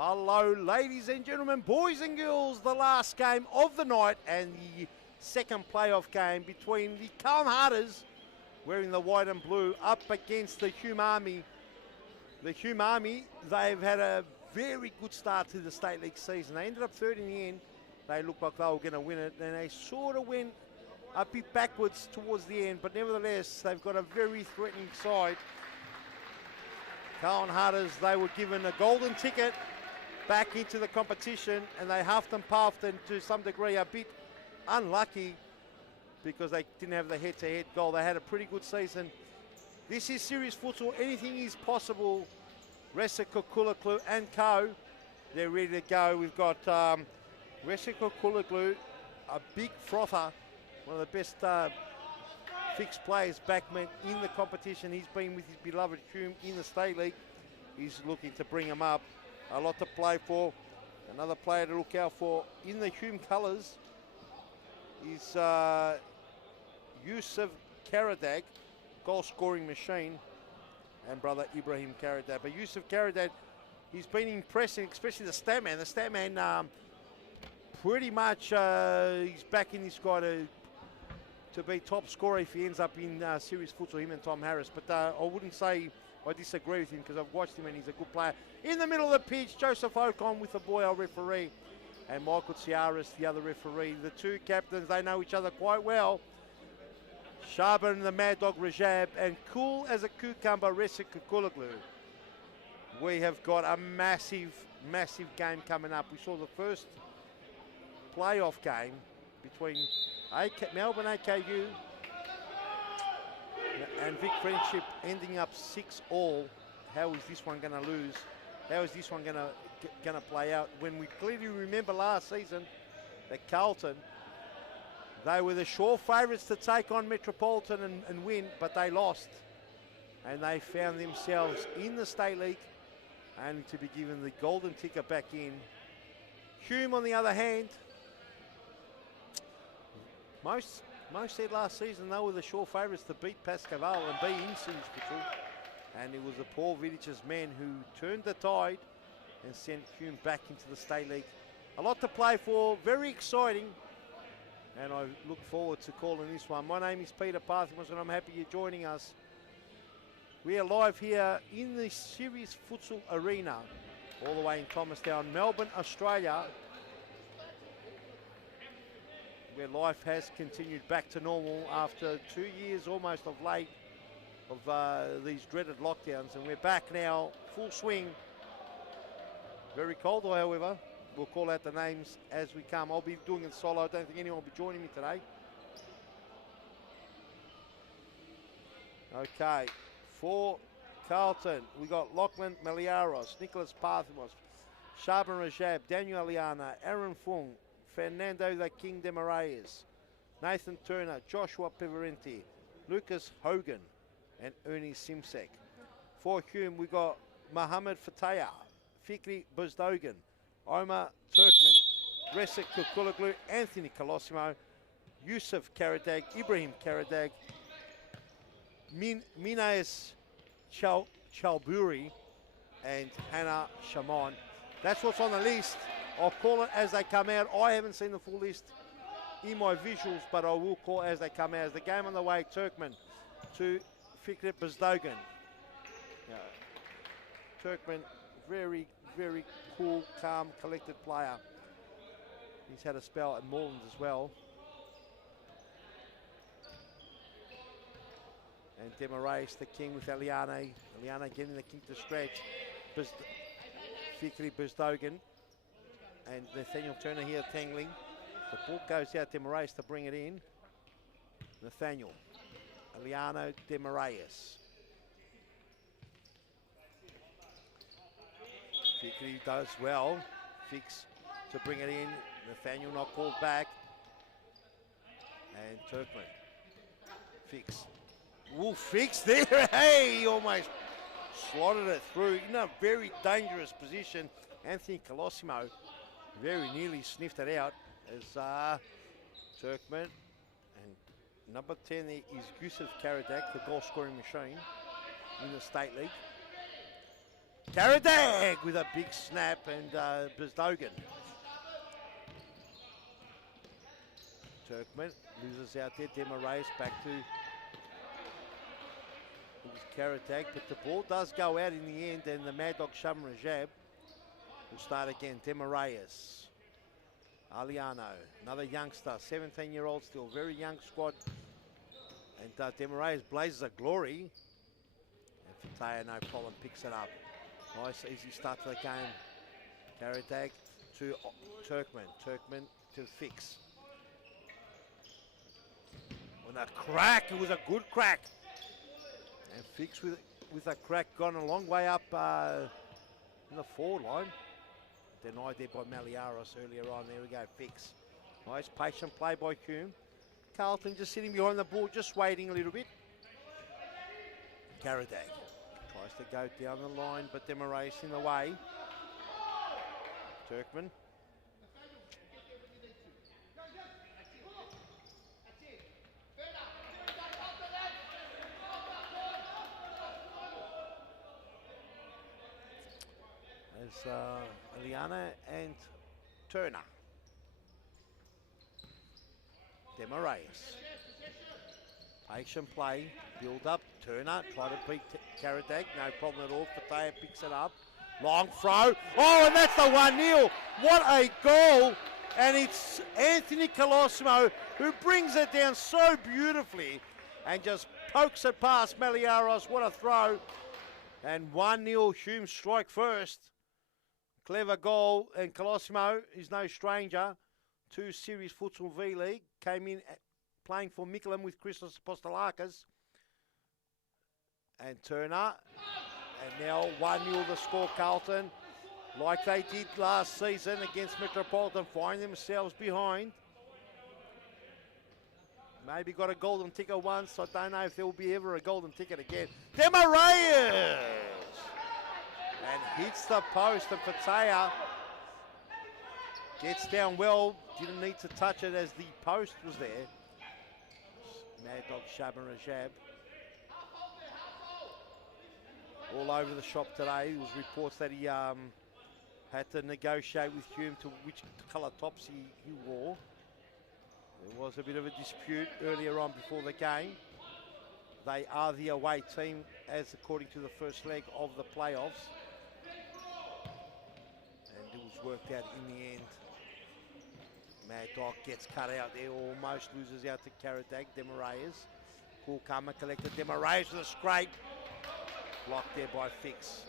Hello, ladies and gentlemen, boys and girls, the last game of the night and the second playoff game between the Carlton Hearters, wearing the white and blue, up against the Hume Army. The Hume Army, they've had a very good start to the State League season. They ended up third in the end. They looked like they were going to win it, and they sort of went a bit backwards towards the end, but nevertheless, they've got a very threatening side. Carlton Hearters, they were given a golden ticket back into the competition, and they huffed and puffed, and to some degree a bit unlucky because they didn't have the head-to-head goal. They had a pretty good season. This is serious futsal. Anything is possible. Resica and Co. They're ready to go. We've got Resica, a big frother, one of the best fixed players backman in the competition. He's been with his beloved Hume in the State League. He's looking to bring him up. A lot to play for. Another player to look out for in the Hume colours is Yusuf Karadag, goal-scoring machine, and brother Ibrahim Karadag. But Yusuf Karadag, he's been impressing, especially the Statman. The Statman, pretty much he's backing this guy to be top scorer if he ends up in serious futsal, him and Tom Harris. But I wouldn't say I disagree with him because I've watched him and he's a good player. In the middle of the pitch, Joseph Ocon with the Boyle referee and Michael Ciaris, the other referee. The two captains, they know each other quite well. Shaban, the Mad Dog Rajab, and cool as a cucumber, Resica Kulaglu. We have got a massive, massive game coming up. We saw the first playoff game between Melbourne AKU and Vic Friendship ending up 6-all. How is this one going to lose? How is this one going to play out? When we clearly remember last season that Carlton, they were the sure favourites to take on Metropolitan and win, but they lost. And they found themselves in the State League, only to be given the golden ticket back in. Hume, on the other hand, most said last season they were the sure favourites to beat Pascaval and be in series futsal. And it was the Paul Vidic's men who turned the tide and sent Hume back into the State League. A lot to play for, very exciting. And I look forward to calling this one. My name is Peter Parthimos and I'm happy you're joining us. We are live here in the Serious Futsal Arena, all the way in Thomastown, Melbourne, Australia, where life has continued back to normal after 2 years almost of late of these dreaded lockdowns, and we're back now, full swing. Very cold, however. We'll call out the names as we come. I'll be doing it solo. I don't think anyone will be joining me today. Okay, for Carlton, we got Lachlan Meliaros, Nicholas Parthimos, Shaban Rajab, Daniel Aliana, Aaron Fung, Fernando the King de Moraes, Nathan Turner, Joshua Pivarenti, Lucas Hogan, and Ernie Simsek. For Hume, we got Mohammed Fataya, Fikri Buzdogan, Omar Turkman, Resik Kukulaglu, Anthony Colosimo, Yusuf Karadag, Ibrahim Karadag, Minaes Chalburi, and Hannah Shaman. That's what's on the list. I'll call it as they come out. I haven't seen the full list in my visuals, but I will call as they come out. As the game on the way, Turkman to Fikret Buzdogan. Turkman, very, very cool, calm, collected player. He's had a spell at Moreland as well. And Demarais, the king with Eliane. Eliane getting the king to stretch. Fikri Buzdogan. And Nathaniel Turner here tangling. The ball goes out to Demarais to bring it in. Nathaniel. Eliano Demarais. Fikri does well. Fix to bring it in. Nathaniel not called back. And Turkman. Fix. Ooh, Fix there. Hey, he almost slotted it through in a very dangerous position. Anthony Colosimo very nearly sniffed it out as Turkman. And number 10 there is Yusuf Karadak, the goal-scoring machine in the State League. Karadag with a big snap and Bezdogan. Turkmen loses out there. Demaraeus back to Karadag, but the ball does go out in the end, and the Mad Dog Shaban Rajab will start again. Demaraeus. Aliano, another youngster, 17-year-old, still very young squad. And Demaraeus blazes a glory. And Fataya, no problem, picks it up. Nice, easy start to the game. Karadag to Turkmen. Turkmen to Fix. On a crack, it was a good crack. And Fix with a crack gone a long way up in the forward line. Denied there by Maliaros earlier on. There we go, Fix. Nice patient play by Hume. Carlton just sitting behind the ball, just waiting a little bit. Karadag tries to go down the line, but Demaraeus in the way. Turkmen. There's Eliana and Turner. Demaraeus. Patient play, build up. Turner, try to beat Karadag, no problem at all. Fataya picks it up. Long throw. Oh, and that's the 1-0. What a goal. And it's Anthony Colosimo who brings it down so beautifully and just pokes it past Maliaros. What a throw. And 1-0, Hume strike first. Clever goal, and Colosimo is no stranger to Series Futsal V-League. Came in playing for Mickleham with Christos Apostolakis. And Turner, and now 1-0 the score, Carlton. Like they did last season against Metropolitan, find themselves behind. Maybe got a golden ticket once, I don't know if there will be ever a golden ticket again. Demaraeus! And hits the post, and Fataya gets down well, didn't need to touch it as the post was there. Mad Dog Shaban Rajab. All over the shop today. There was reports that he had to negotiate with Hume to which colour tops he wore. There was a bit of a dispute earlier on before the game. They are the away team, as according to the first leg of the playoffs. And it was worked out in the end. Mad Dog gets cut out there, almost loses out to Karadag. Demaraeus. Cool Karma collected. Demaraeus with a scrape. Blocked there by Fix.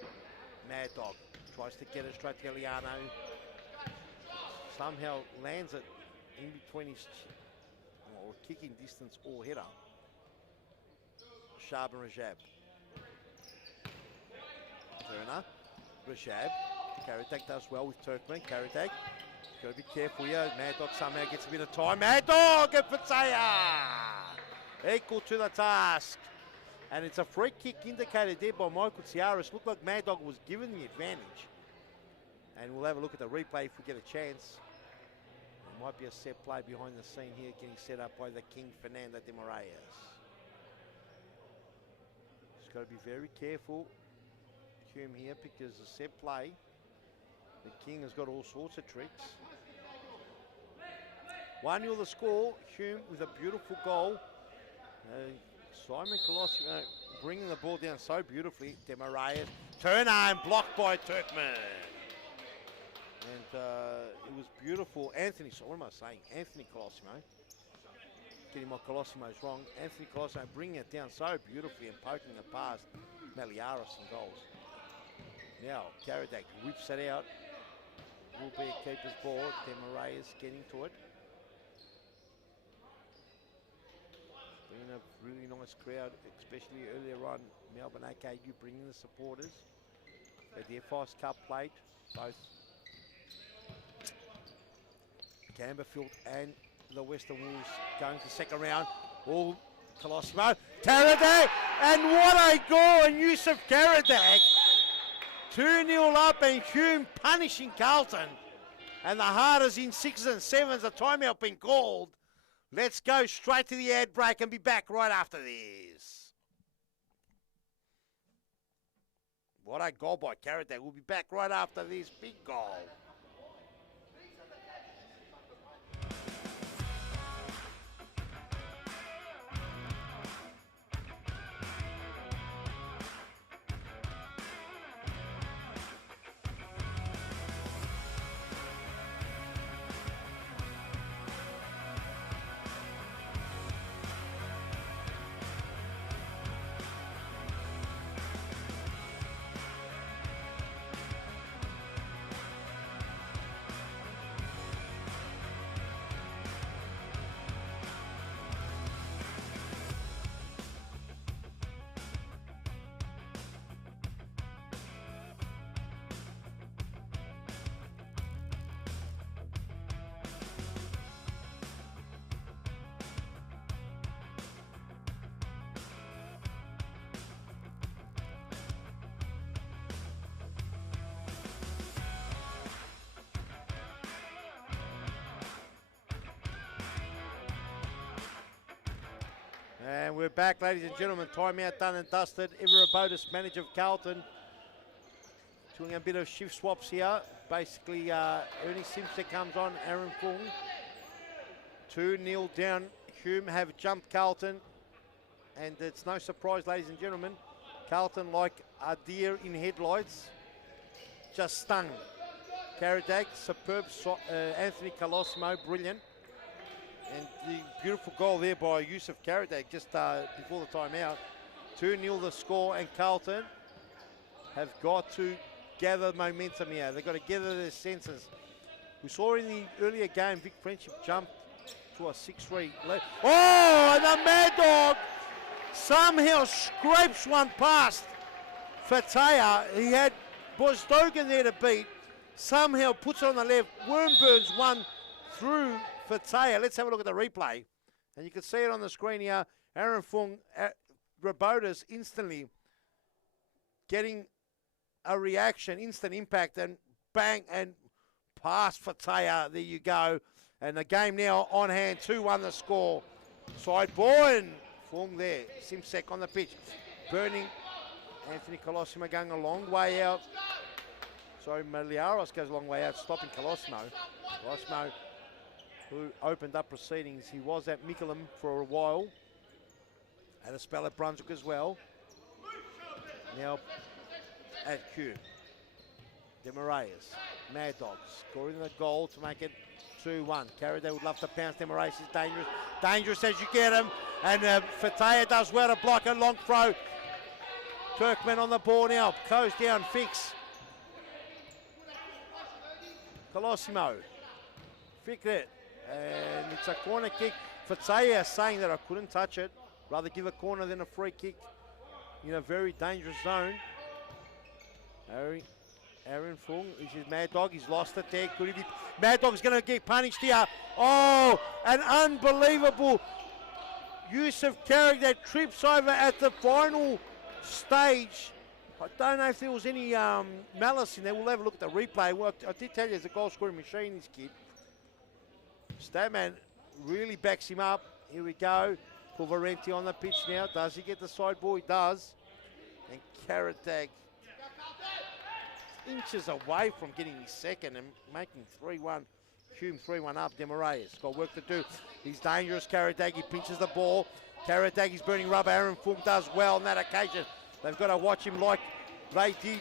Mad Dog tries to get it straight to Eliano. Somehow lands it in between his kicking distance or header. Shaban Rajab. Turner. Rajab. Karadag does well with Turkmen. Karadag. Got to be careful here. Mad Dog somehow gets a bit of time. Mad Dog and Fataya equal to the task. And it's a free kick indicated there by Michael Tsiaris. Looked like Mad Dog was given the advantage. And we'll have a look at the replay if we get a chance. There might be a set play behind the scene here getting set up by the King, Fernando Demaraeus. Just got to be very careful, Hume here, because the set play, the King has got all sorts of tricks. 1-0 the score. Hume with a beautiful goal. Simon Colosimo bringing the ball down so beautifully. Demaraeus. Turner and blocked by Turkmen. And it was beautiful. Anthony, so what am I saying? Anthony Colosimo. Getting my Colosimos wrong. Anthony Colosimo bringing it down so beautifully and poking it past Maliaros and goals. Now, Karadag whips it out. Will be a keeper's ball. Demaraeus getting to it. Been a really nice crowd, especially earlier on. Melbourne AKU bringing the supporters. At the FIS Cup plate, both Camberfield and the Western Wolves going to second round. All Colosimo. Karadag, and what a goal and use of Karadag. 2-0 up and Hume punishing Carlton. And the Harders in 6s and 7s, a timeout been called. Let's go straight to the ad break and be back right after this. What a goal by Carrotag. We'll be back right after this big goal. And we're back, ladies and gentlemen. Timeout done and dusted. Ivor Abotis, manager of Carlton, doing a bit of shift swaps here. Basically, Ernie Simpson comes on, Aaron Fung. 2-0 down. Hume have jumped Carlton. And it's no surprise, ladies and gentlemen. Carlton, like a deer in headlights, just stung. Carrotag, superb. Anthony Colosimo, brilliant. And the beautiful goal there by Yusuf Carrotag just before the timeout. 2-0 the score, and Carlton have got to gather momentum here. They've got to gather their senses. We saw in the earlier game, Vic Friendship jumped to a 6-3. Oh, and the Mad Dog somehow scrapes one past Fatea. He had Bosdogan there to beat. Somehow puts it on the left. Wormburns one through Fatea. Let's have a look at the replay. And you can see it on the screen here. Aaron Fung, Rabotas instantly getting a reaction, instant impact, and bang, and pass Fatea. There you go. And the game now on hand, 2-1 the score. Side ball, and Fung there. Simsek on the pitch. Burning. Anthony Colosimo going a long way out. Sorry, Maliaros goes a long way out, stopping Colosimo. Colosimo, who opened up proceedings. He was at Mickleham for a while. Had a spell at Brunswick as well. Now at Hume. Demaraes, Mad Dogs, scoring the goal to make it 2-1. Carrotag would love to pounce. Demaraes is dangerous. Dangerous as you get him. And Fatea does well to block a long throw. Kirkman on the ball now. Goes down, fix. Colosimo. Fix it. And it's a corner kick. Fatea saying that I couldn't touch it. Rather give a corner than a free kick in a very dangerous zone. Aaron Fung is his Mad Dog. He's lost it there. Could he be? Mad Dog's going to get punished here. Oh, an unbelievable use of Carrick that trips over at the final stage. I don't know if there was any malice in there. We'll have a look at the replay. Well, I did tell you there's a goal scoring machine, this kid. Statman really backs him up. Here we go. Pulverenti on the pitch now. Does he get the side ball? He does. And Carrotag inches away from getting his second and making 3-1. Hume 3-1 up. Demaraes got work to do. He's dangerous. Carrotag, he pinches the ball. Carrotag is burning rubber. Aaron Fung does well on that occasion. They've got to watch him like they did.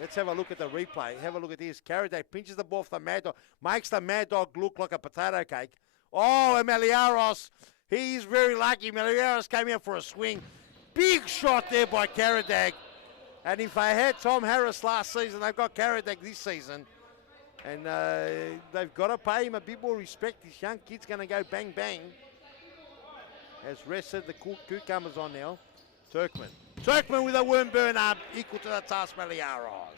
Let's have a look at the replay. Have a look at this. Carrotag pinches the ball off the Mad Dog. Makes the Mad Dog look like a potato cake. Oh, and Maliaros. He's very lucky. Maliaros came out for a swing. Big shot there by Carrotag. And if they had Tom Harris last season, they've got Carrotag this season. And they've got to pay him a bit more respect. This young kid's going to go bang, bang. Has rested the cucumbers on now. Turkman with a worm burn up, equal to the task, Maliaros.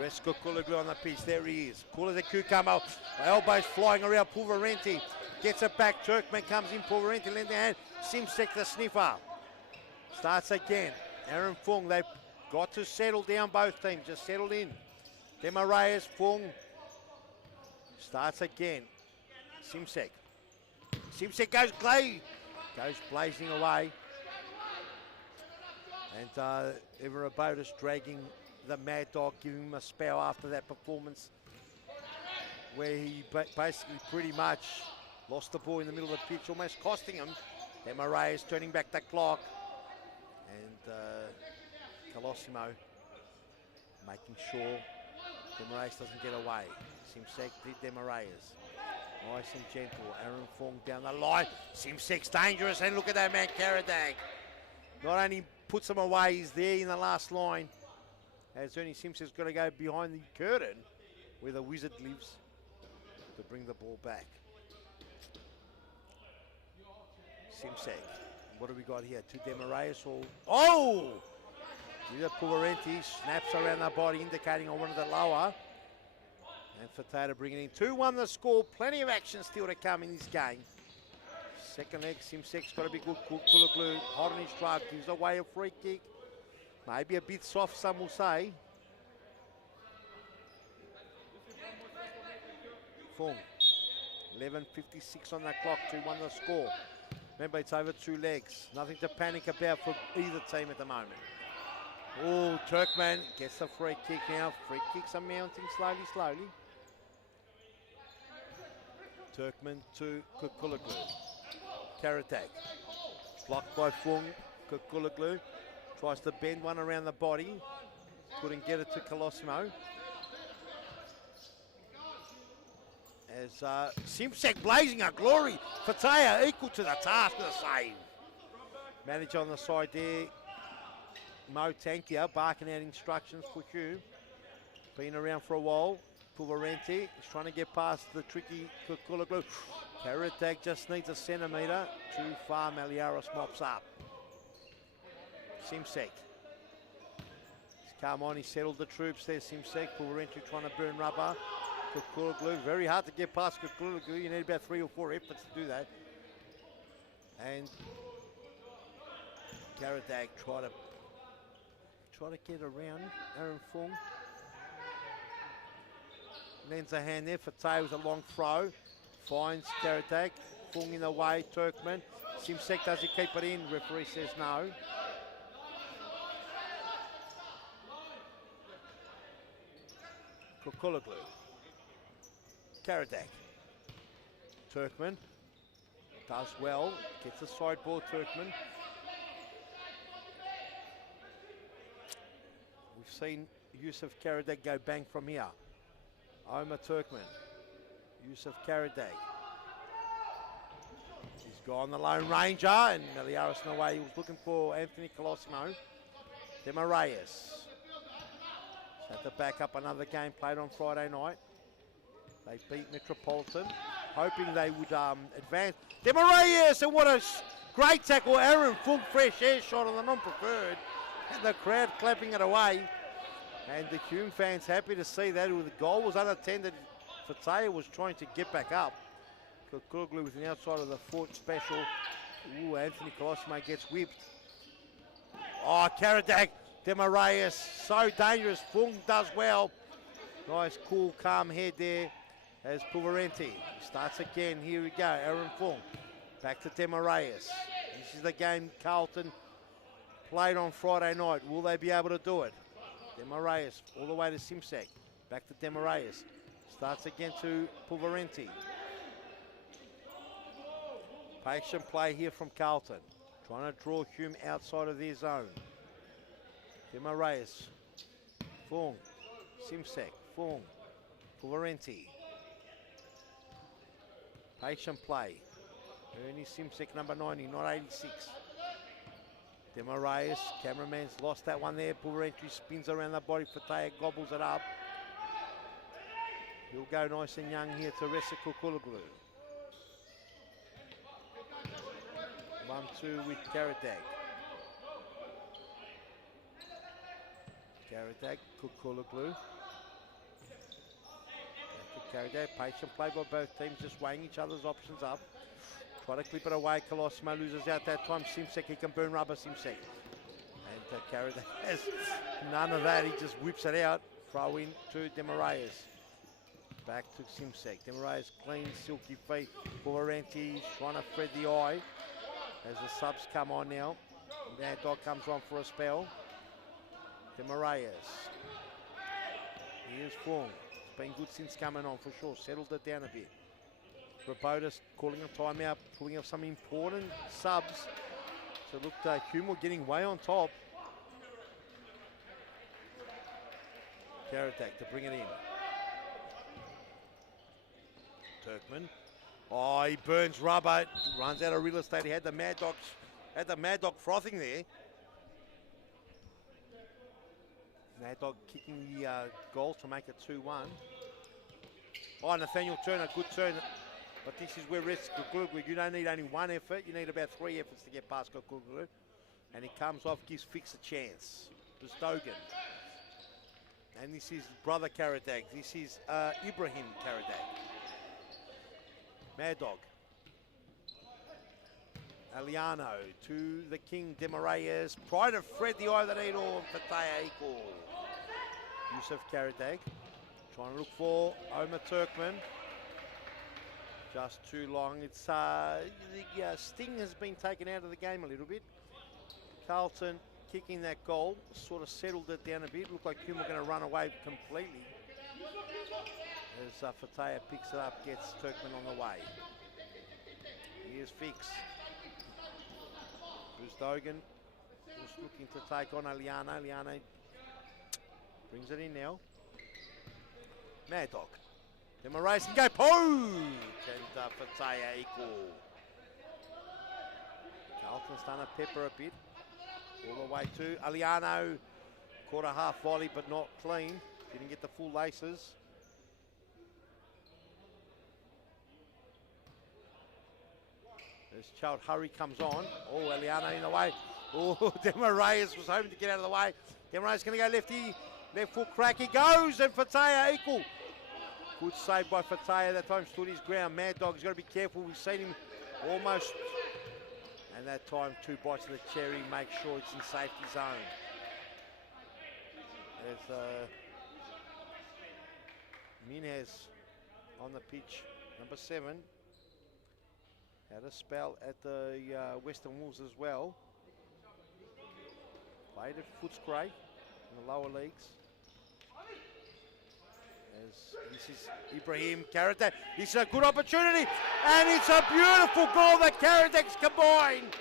Resko Kulaglu on the pitch. There he is. Cool as a cucumber. Elbows flying around. Pulverenti gets it back. Turkman comes in. Pulverenti lends a hand. Simsek the sniffer. Starts again. Aaron Fung. They've got to settle down, both teams. Just settled in. Demaraes, Fung. Starts again. Simsek. Simsek goes blazing away. And Everabotis dragging the Mad Dog, giving him a spell after that performance where he basically pretty much lost the ball in the middle of the pitch, almost costing him. Demarais turning back the clock. And Colosimo making sure Demarais doesn't get away. Simsek did Demarais. Nice and gentle. Aaron Fong down the line. Simsek's dangerous, and look at that man, Karadag. Not only puts him away, he's there in the last line. As Ernie Simsek's got to go behind the curtain where the wizard lives to bring the ball back. Simsek. What do we got here? To Demarais or... Oh! Either Puvarenti snaps around the body, indicating I wanted it lower. And Fatata bringing in 2-1 the score. Plenty of action still to come in this game. Second leg, Simsek's got to be good. Kulaglu, hot on his truck, gives away a free kick. Maybe a bit soft, some will say. Fung. 11:56 on that clock, 2-1 the score. Remember, it's over 2 legs. Nothing to panic about for either team at the moment. Oh, Turkman gets the free kick now. Free kicks are mounting slowly. Turkman to Kukulaglu. Karatak. Blocked by Fung. Kukulaglu tries to bend one around the body. Couldn't get it to Colosimo. As Simsek blazing a glory. Fataya equal to the task of the save. Manager on the side there. Mo Tankia barking out instructions for Hume. Been around for a while. Puvarenti is trying to get past the tricky Kukulaglu. Karatak just needs a centimetre. Too far, Maliaros mops up. Simsek. He's come on, he settled the troops there, Simsek. Puvarenti trying to burn rubber. Kukulaglu, very hard to get past Kukulaglu. You need about 3 or 4 efforts to do that. And Karatak try to get around Aaron Fung. Lends a hand there for Tay with a long throw. Finds Karatak. Fung in the way, Turkman. Simsek, does he keep it in? Referee says no. Kukulaglu. Karadak. Turkman does well. Gets the sideboard, Turkman. We've seen Yusuf Karadak go bang from here. Omar Turkman. Yusuf Karadak. He's gone the Lone Ranger, and Meliaris in the way. He was looking for Anthony Colosimo. Demarais. Had to back up another game played on Friday night. They beat Metropolitan, hoping they would advance. Demarais, and what a great tackle. Aaron, full fresh air shot on the non-preferred. And the crowd clapping it away. And the Hume fans happy to see that. The goal was unattended. Fataya was trying to get back up. Kukulaglu with an outside of the foot special. Ooh, Anthony Colosimo gets whipped. Oh, Karadak, Demarais, so dangerous. Fung does well. Nice, cool, calm head there as Puvarenti starts again. Here we go, Aaron Fung. Back to Demarais. This is the game Carlton played on Friday night. Will they be able to do it? Demarais all the way to Simsek. Back to Demarais. Starts again to Puvarenti. Patient play here from Carlton. Trying to draw Hume outside of their zone. Demarais. Fung. Simsek. Fung. Puvarenti. Patient play. Ernie Simsek, number 90, not 86. Demarais, cameraman's lost that one there. Puvarenti spins around the body. Fataya gobbles it up. He'll go nice and young here to Ressa Kukulaglu. 1-2 with Karadak. Karadak, Kukulaglu. Karadak, patient play by both teams, just weighing each other's options up. Try to clip it away. Colosimo loses out that time. Simsek, he can burn rubber, Simsek. And Karadak has none of that. He just whips it out. Throw in to Demarais. Back to Simsek. Demarais clean, silky feet. Puvarenti trying to thread the eye as the subs come on now. Mad Dog comes on for a spell. Demarayes. Here's Fung. It's been good since coming on for sure. Settled it down a bit. Rabotis calling a timeout, pulling up some important subs. So look, Hume getting way on top. Karadak to bring it in. Turkman. Oh, he burns rubber. Runs out of real estate. He had the Mad Dog frothing there. Mad Dog kicking the goal to make it 2-1. Oh, Nathaniel Turner, good turn. But this is where risks Kukulu. You don't need only one effort. You need about 3 efforts to get past Kukulu. And he comes off, gives Fix a chance. Dogan. And this is brother Karadag. This is Ibrahim Karadag. Mad Dog. Aliano to the King Demarayes. Try to thread the eye of the needle. Fataya equal. Yusuf Karadag. Trying to look for Omar Turkman. Just too long. It's the sting has been taken out of the game a little bit. Carlton kicking that goal sort of settled it down a bit. Looked like Hume were going to run away completely. As Fataya picks it up, gets Turkman on the way. Here's Fix. Dogan was looking to take on Aliana. Aliana brings it in now. Mad Dog. Demarayes can go poke! And Fataya equal. Carlton's done a pepper a bit. All the way to Aliano. Caught a half volley but not clean. Didn't get the full laces. As Child Hurry comes on. Oh, Aliano in the way. Oh, Demarayes was hoping to get out of the way. Demarayes going to go lefty. Left foot crack. He goes and Fataya equal. Good save by Fataya. That time stood his ground. Mad Dog's got to be careful. We've seen him almost. And that time 2 bites of the cherry. Make sure it's in safety zone. There's Minez on the pitch. Number 7. Had a spell at the Western Wolves as well. Played at Footscray in the lower leagues. As this is Ibrahim Karadak. This is a good opportunity. And it's a beautiful goal that Karadak's combined.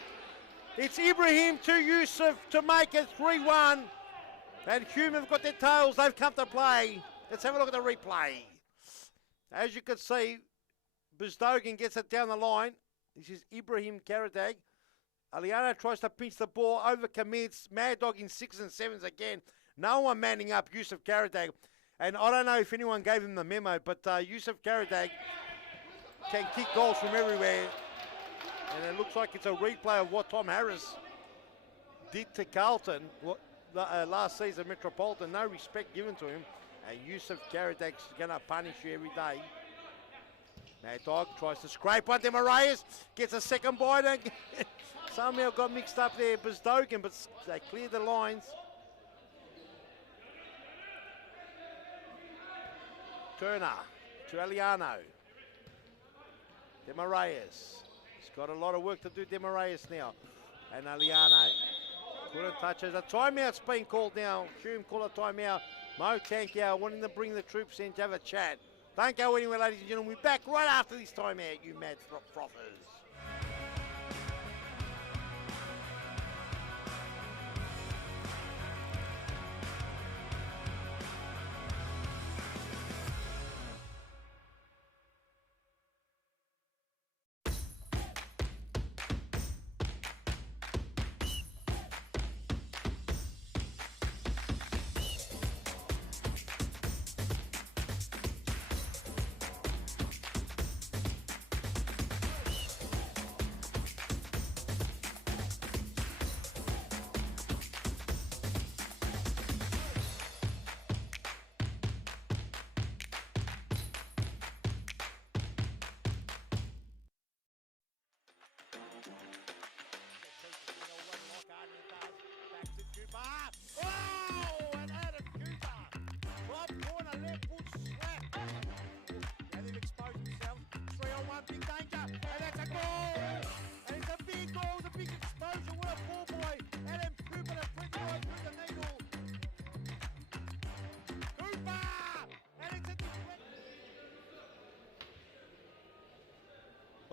It's Ibrahim to Yusuf to make it 3-1. And Hume have got their tails. They've come to play. Let's have a look at the replay. As you can see, Buzdogan gets it down the line. This is Ibrahim Karadag. Aliano tries to pinch the ball, overcommits. Mad Dog in 6s and 7s again. No one manning up Yusuf Karadag. And I don't know if anyone gave him the memo, but Yusuf Karadag can kick goals from everywhere. And it looks like it's a replay of what Tom Harris did to Carlton last season, Metropolitan. No respect given to him. And Yusuf Karadag's going to punish you every day. Mad Dog tries to scrape one. Demarayes gets a second bite. And somehow got mixed up there. Buzdogan, but they cleared the lines. Turner to Aliano. Demarayes. He's got a lot of work to do, Demarayes now. And Aliano couldn't touch it. A timeout's been called now. Hume called a timeout. Mo Tankiao wanting to bring the troops in to have a chat. Don't go anywhere, ladies and gentlemen. We'll be back right after this timeout, you mad frothers.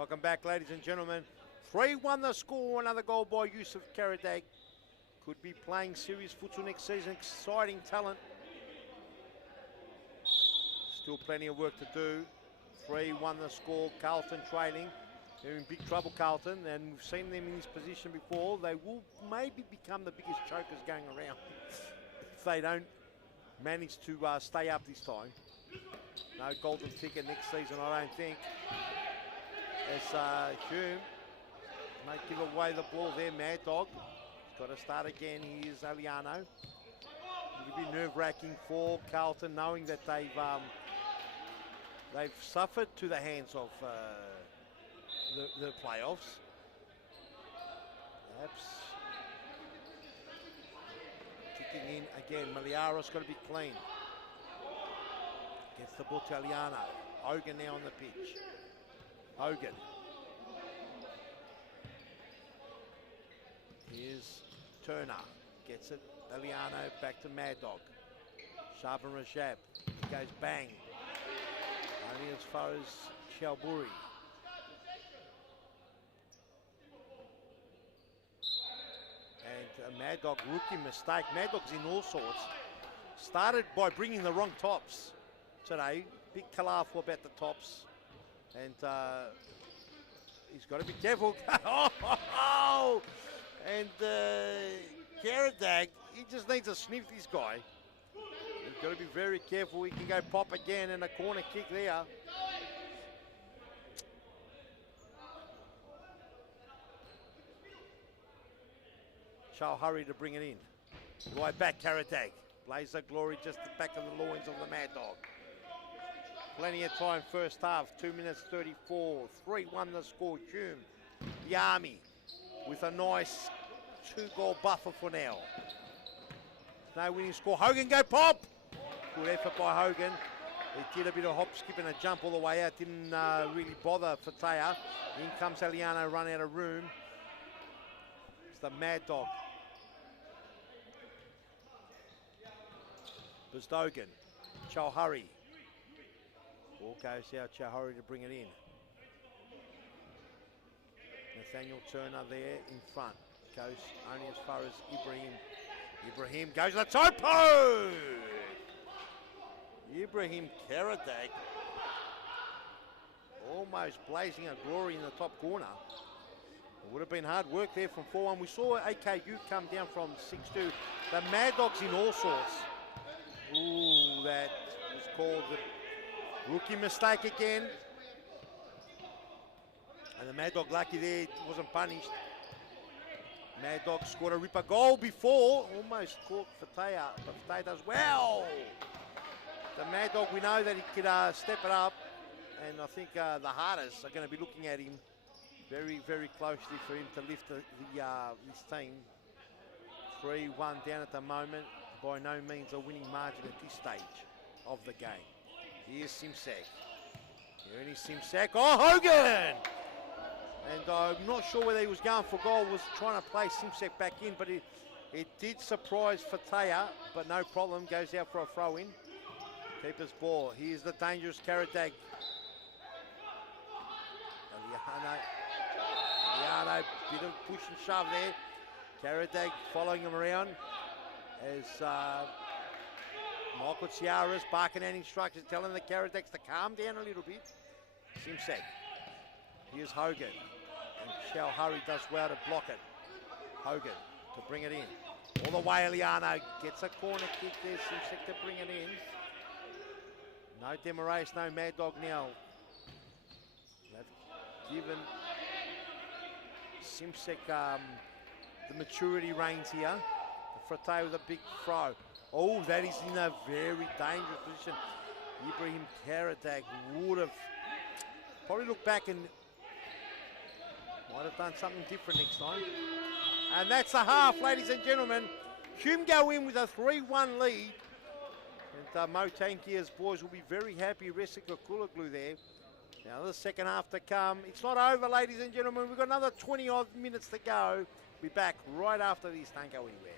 Welcome back, ladies and gentlemen. 3-1 the score, another goal by Yusuf Karadag. Could be playing serious futsal next season, exciting talent. Still plenty of work to do. 3-1 the score, Carlton trailing. They're in big trouble, Carlton, and we've seen them in this position before. They will maybe become the biggest chokers going around if they don't manage to stay up this time. No golden ticket next season, I don't think. As Hume may give away the ball there, Mad Dog. He's got to start again. Here's Aliano. It'll be nerve-wracking for Carlton, knowing that they've suffered to the hands of the playoffs. Perhaps kicking in again. Maliaro's got to be clean. Gets the ball to Aliano. Hogan now on the pitch. Hogan. Here's Turner. Gets it. Aliano back to Mad Dog. Shaban Rajab. He goes bang. Only as far as Shalburi. And Mad Dog, rookie mistake. Mad Dog's in all sorts. Started by bringing the wrong tops today. Big calafu about the tops. And he's got to be careful. And Karadag, he just needs to sniff this guy. He's got to be very careful. He can go pop again and a corner kick there. Shall hurry to bring it in. Right back, Karadag. Blazer Glory just the back of the loins of the Mad Dog. Plenty of time first half, 2 minutes 34. 3-1 the score, Hume. The Army with a nice 2-goal buffer for now. No winning score. Hogan go pop! Good effort by Hogan. He did a bit of hop, skip and a jump all the way out. Didn't really bother Fatea. In comes Aliano, run out of room. It's the Mad Dog. Buzdogan. Chowhurry. Ball goes out, Chowhurry to bring it in. Nathaniel Turner there in front. Goes only as far as Ibrahim. Ibrahim goes to the topo! Ibrahim Karadag. Almost blazing a glory in the top corner. It would have been hard work there from 4-1. We saw AKU come down from 6-2. The Mad Dog's in all sorts. Ooh, that was called the rookie mistake again. And the Mad Dog lucky there, wasn't punished. Mad Dog scored a ripper goal before. Almost caught Fatea, but Fatea does well. The Mad Dog, we know that he could step it up. And I think the Harders are going to be looking at him very, very closely for him to lift this team. 3-1 down at the moment. By no means a winning margin at this stage of the game. Here's Simsek. Here is Simsek. Oh, Hogan! And I'm not sure whether he was going for goal, was trying to play Simsek back in, but it did surprise Fatea, but no problem, goes out for a throw-in. Keeper's ball. Here's the dangerous Karadag. Liano, bit of push and shove there. Karadag following him around as Michael Ciara's barking out instructions, telling the Karadags to calm down a little bit. Simsek. Here's Hogan. And Shalhurry does well to block it. Hogan to bring it in. All the way, Liano gets a corner kick there. Simsek to bring it in. No Demarace, no Mad Dog now. They've given Simsek the maturity reins here. Frate with a big throw. Oh, that is in a very dangerous position. Ibrahim Karadag would have probably looked back and might have done something different next time. And that's the half, ladies and gentlemen. Hume go in with a 3-1 lead. And Mo Tankia's boys will be very happy. Resika Kulaglu there. Now the second half to come. It's not over, ladies and gentlemen. We've got another 20-odd minutes to go. Be back right after this. Don't go anywhere.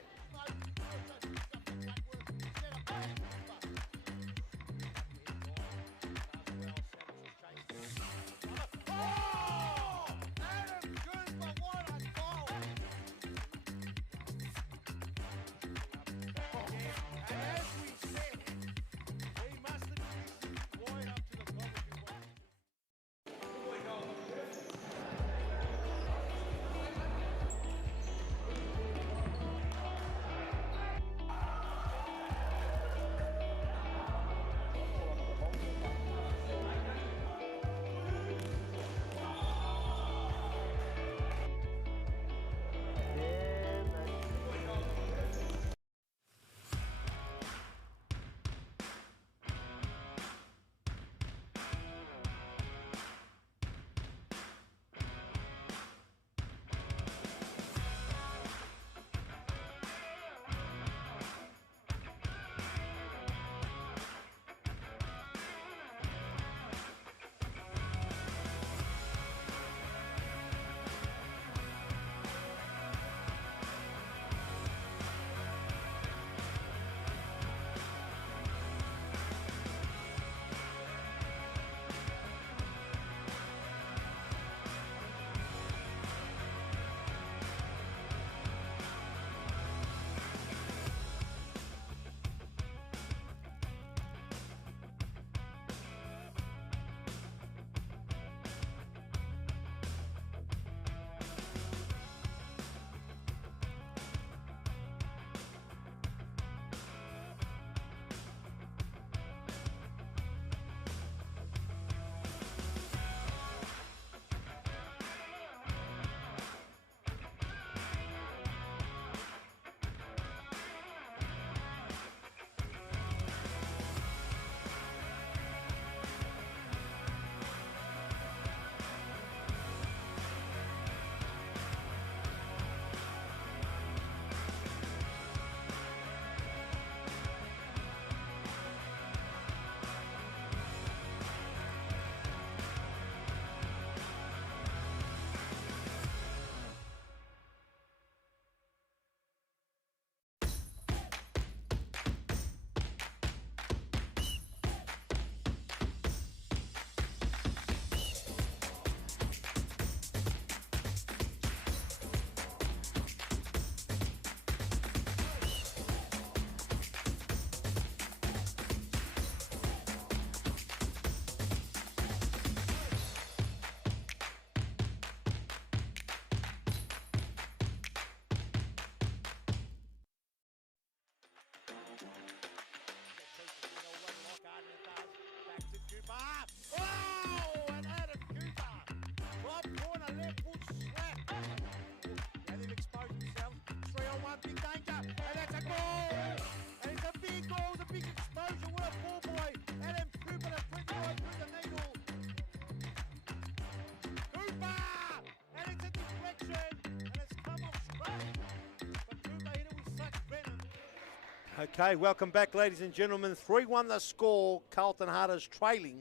Okay, welcome back, ladies and gentlemen. 3-1 the score. Carlton Hatters trailing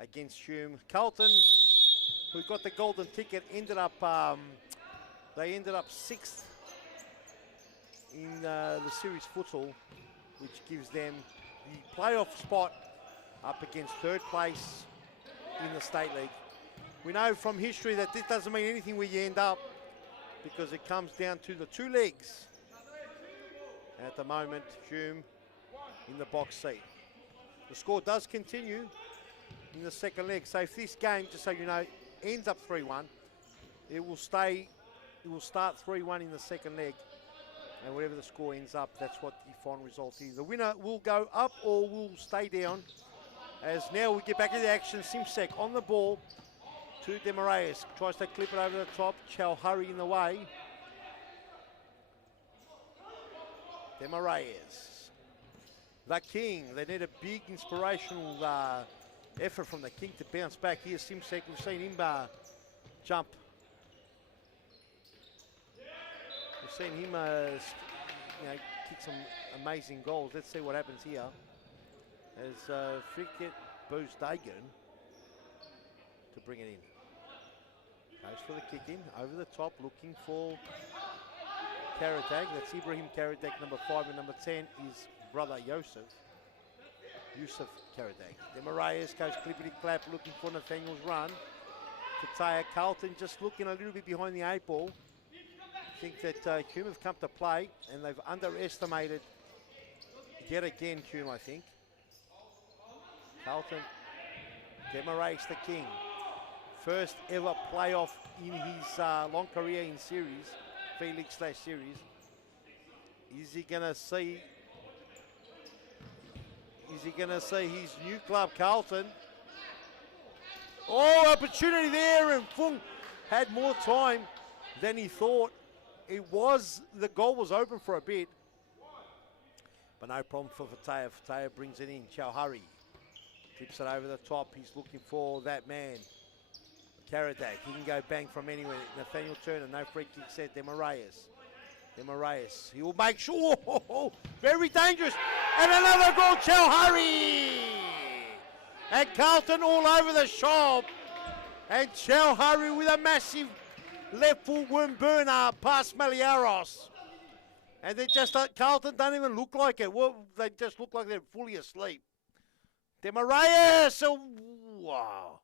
against Hume. Carlton, who got the golden ticket, ended up they ended up 6th in the series futsal, which gives them the playoff spot up against 3rd place in the state league. We know from history that this doesn't mean anything where you end up, because it comes down to the 2 legs. At the moment, Hume in the box seat. The score does continue in the 2nd leg. So if this game, just so you know, ends up 3-1, it will start 3-1 in the 2nd leg. And whatever the score ends up, that's what the final result is. The winner will go up or will stay down. As now we get back into the action. Simsek on the ball to Demaraeus. Tries to clip it over the top. Chowhurry in the way. Demaraeus. The King. They need a big inspirational effort from the King to bounce back. Here's Simsek. We've seen him jump. We've seen him kick some amazing goals. Let's see what happens here. As Fricket Boosdagen to bring it in. Goes for the kick in. Over the top, looking for Karadag. That's Ibrahim Karadag, number 5, and number 10 is brother Yusuf Karadag. Demaraeus goes clippity-clap, looking for Nathaniel's run. Fataya Carlton just looking a little bit behind the 8 ball. I think that Hume have come to play, and they've underestimated yet again Hume, I think. Carlton, Demaraeus the King. First ever playoff in his long career in series. Felix/series. Is he gonna see his new club Carlton? Oh, opportunity there, and Fung had more time than he thought. The goal was open for a bit, but no problem for Fataya. Fataya brings it in. Chowhurry tips it over the top. He's looking for that man, Karadak. He can go bang from anywhere. Nathaniel Turner, no free kick set. Demaraeus. He will make sure. Very dangerous. And another goal, Chowhurry. And Carlton all over the shop. And Chowhurry with a massive left foot worm burner past Maliaros. And they just, Carlton don't even look like it. Well, they just look like they're fully asleep. Demaraeus. Oh, wow.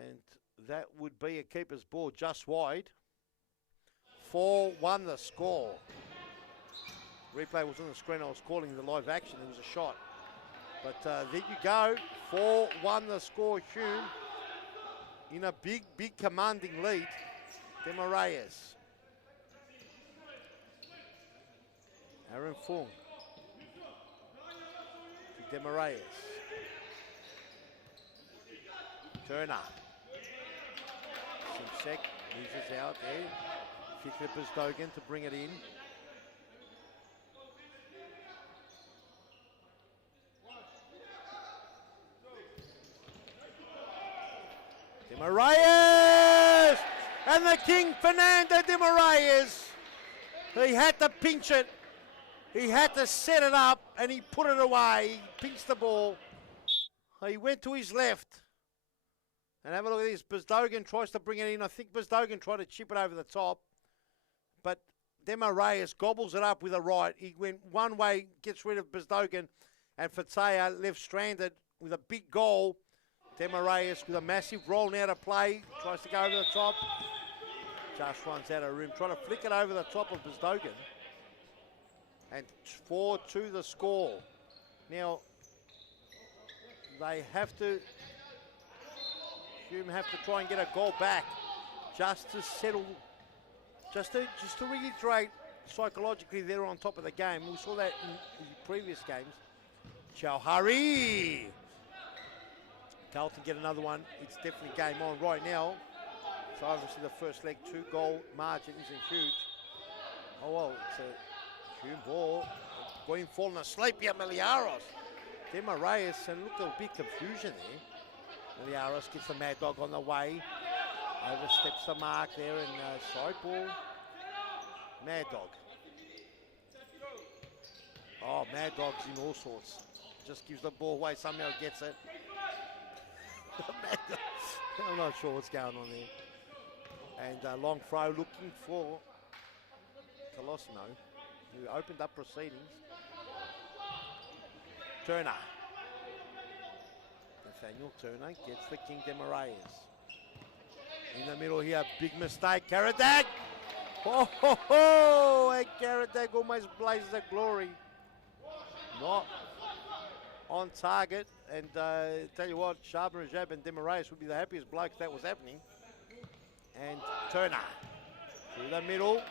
And that would be a keeper's ball just wide. 4-1 the score. Replay was on the screen. I was calling the live action. It was a shot. But there you go. 4-1 the score. Hume in a big commanding lead. Demaraeus. Aaron Fung. To Demaraeus. Turner. Simsek loses out there. Fikret Bezdogan to bring it in. Demaraeus! And the King, Fernando Demaraeus. He had to pinch it. He had to set it up, and he put it away. He pinched the ball. He went to his left. And have a look at this. Bezdogan tries to bring it in. I think Bezdogan tried to chip it over the top. But Demaraeus gobbles it up with a right. He went one way, gets rid of Bezdogan. And Fataya left stranded with a big goal. Demaraeus with a massive roll now to play. Tries to go over the top. Just runs out of room. Trying to flick it over the top of Bezdogan. And 4-2 the score. Now, they have to... Hume have to try and get a goal back just to settle, just to reiterate psychologically they're on top of the game. We saw that in previous games. Chowhurry. Carlton get another one. It's definitely game on right now. So obviously the first leg 2-goal margin isn't huge. Oh well, it's a Hume ball. Going falling asleep here, Meliaros. Demaraeus, and look at a big confusion there. Meliaros gets the Mad Dog on the way. Oversteps the mark there and side ball. Mad Dog. Oh, Mad Dog's in all sorts. Just gives the ball away, somehow gets it. I'm not sure what's going on there. And long throw looking for Colosimo, who opened up proceedings. Turner. Nathaniel Turner gets the King Demarayes. In the middle here, big mistake. Karadag! Oh, ho, ho! And Karadag almost blazes at glory. Not on target. And tell you what, Sharma Rajab and Demarayes would be the happiest blokes that was happening. And Turner through the middle.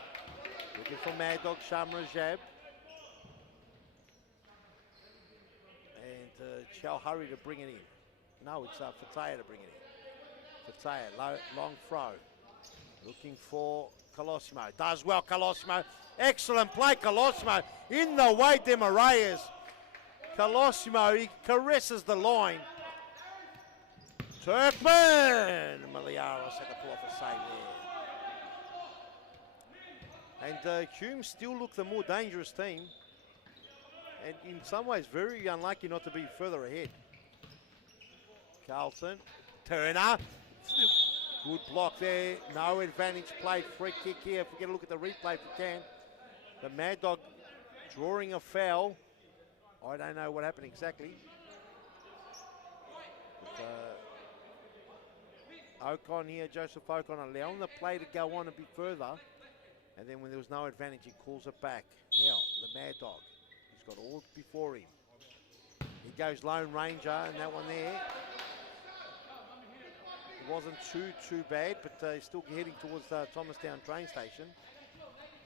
Looking for Mad Dog, Sharma Rajab. And Chowhurry to bring it in. No, it's Fataya to bring it in. Fataya, long throw. Looking for Colosimo. Does well, Colosimo. Excellent play, Colosimo. In the way, Demarayes. Colosimo, he caresses the line. Turkman! Maliaros had to pull off a save there. And Hume still look the more dangerous team. And in some ways, very unlucky not to be further ahead. Carlton, Turner. Good block there. No advantage played. Free kick here. If we get a look at the replay if we can. The Mad Dog drawing a foul. I don't know what happened exactly. But, Ocon here, Joseph Ocon, allowing the play to go on a bit further. And then when there was no advantage, he calls it back. Now, the Mad Dog. He's got all before him. He goes Lone Ranger, and that one there. It wasn't too bad, but he's still heading towards Thomastown train station.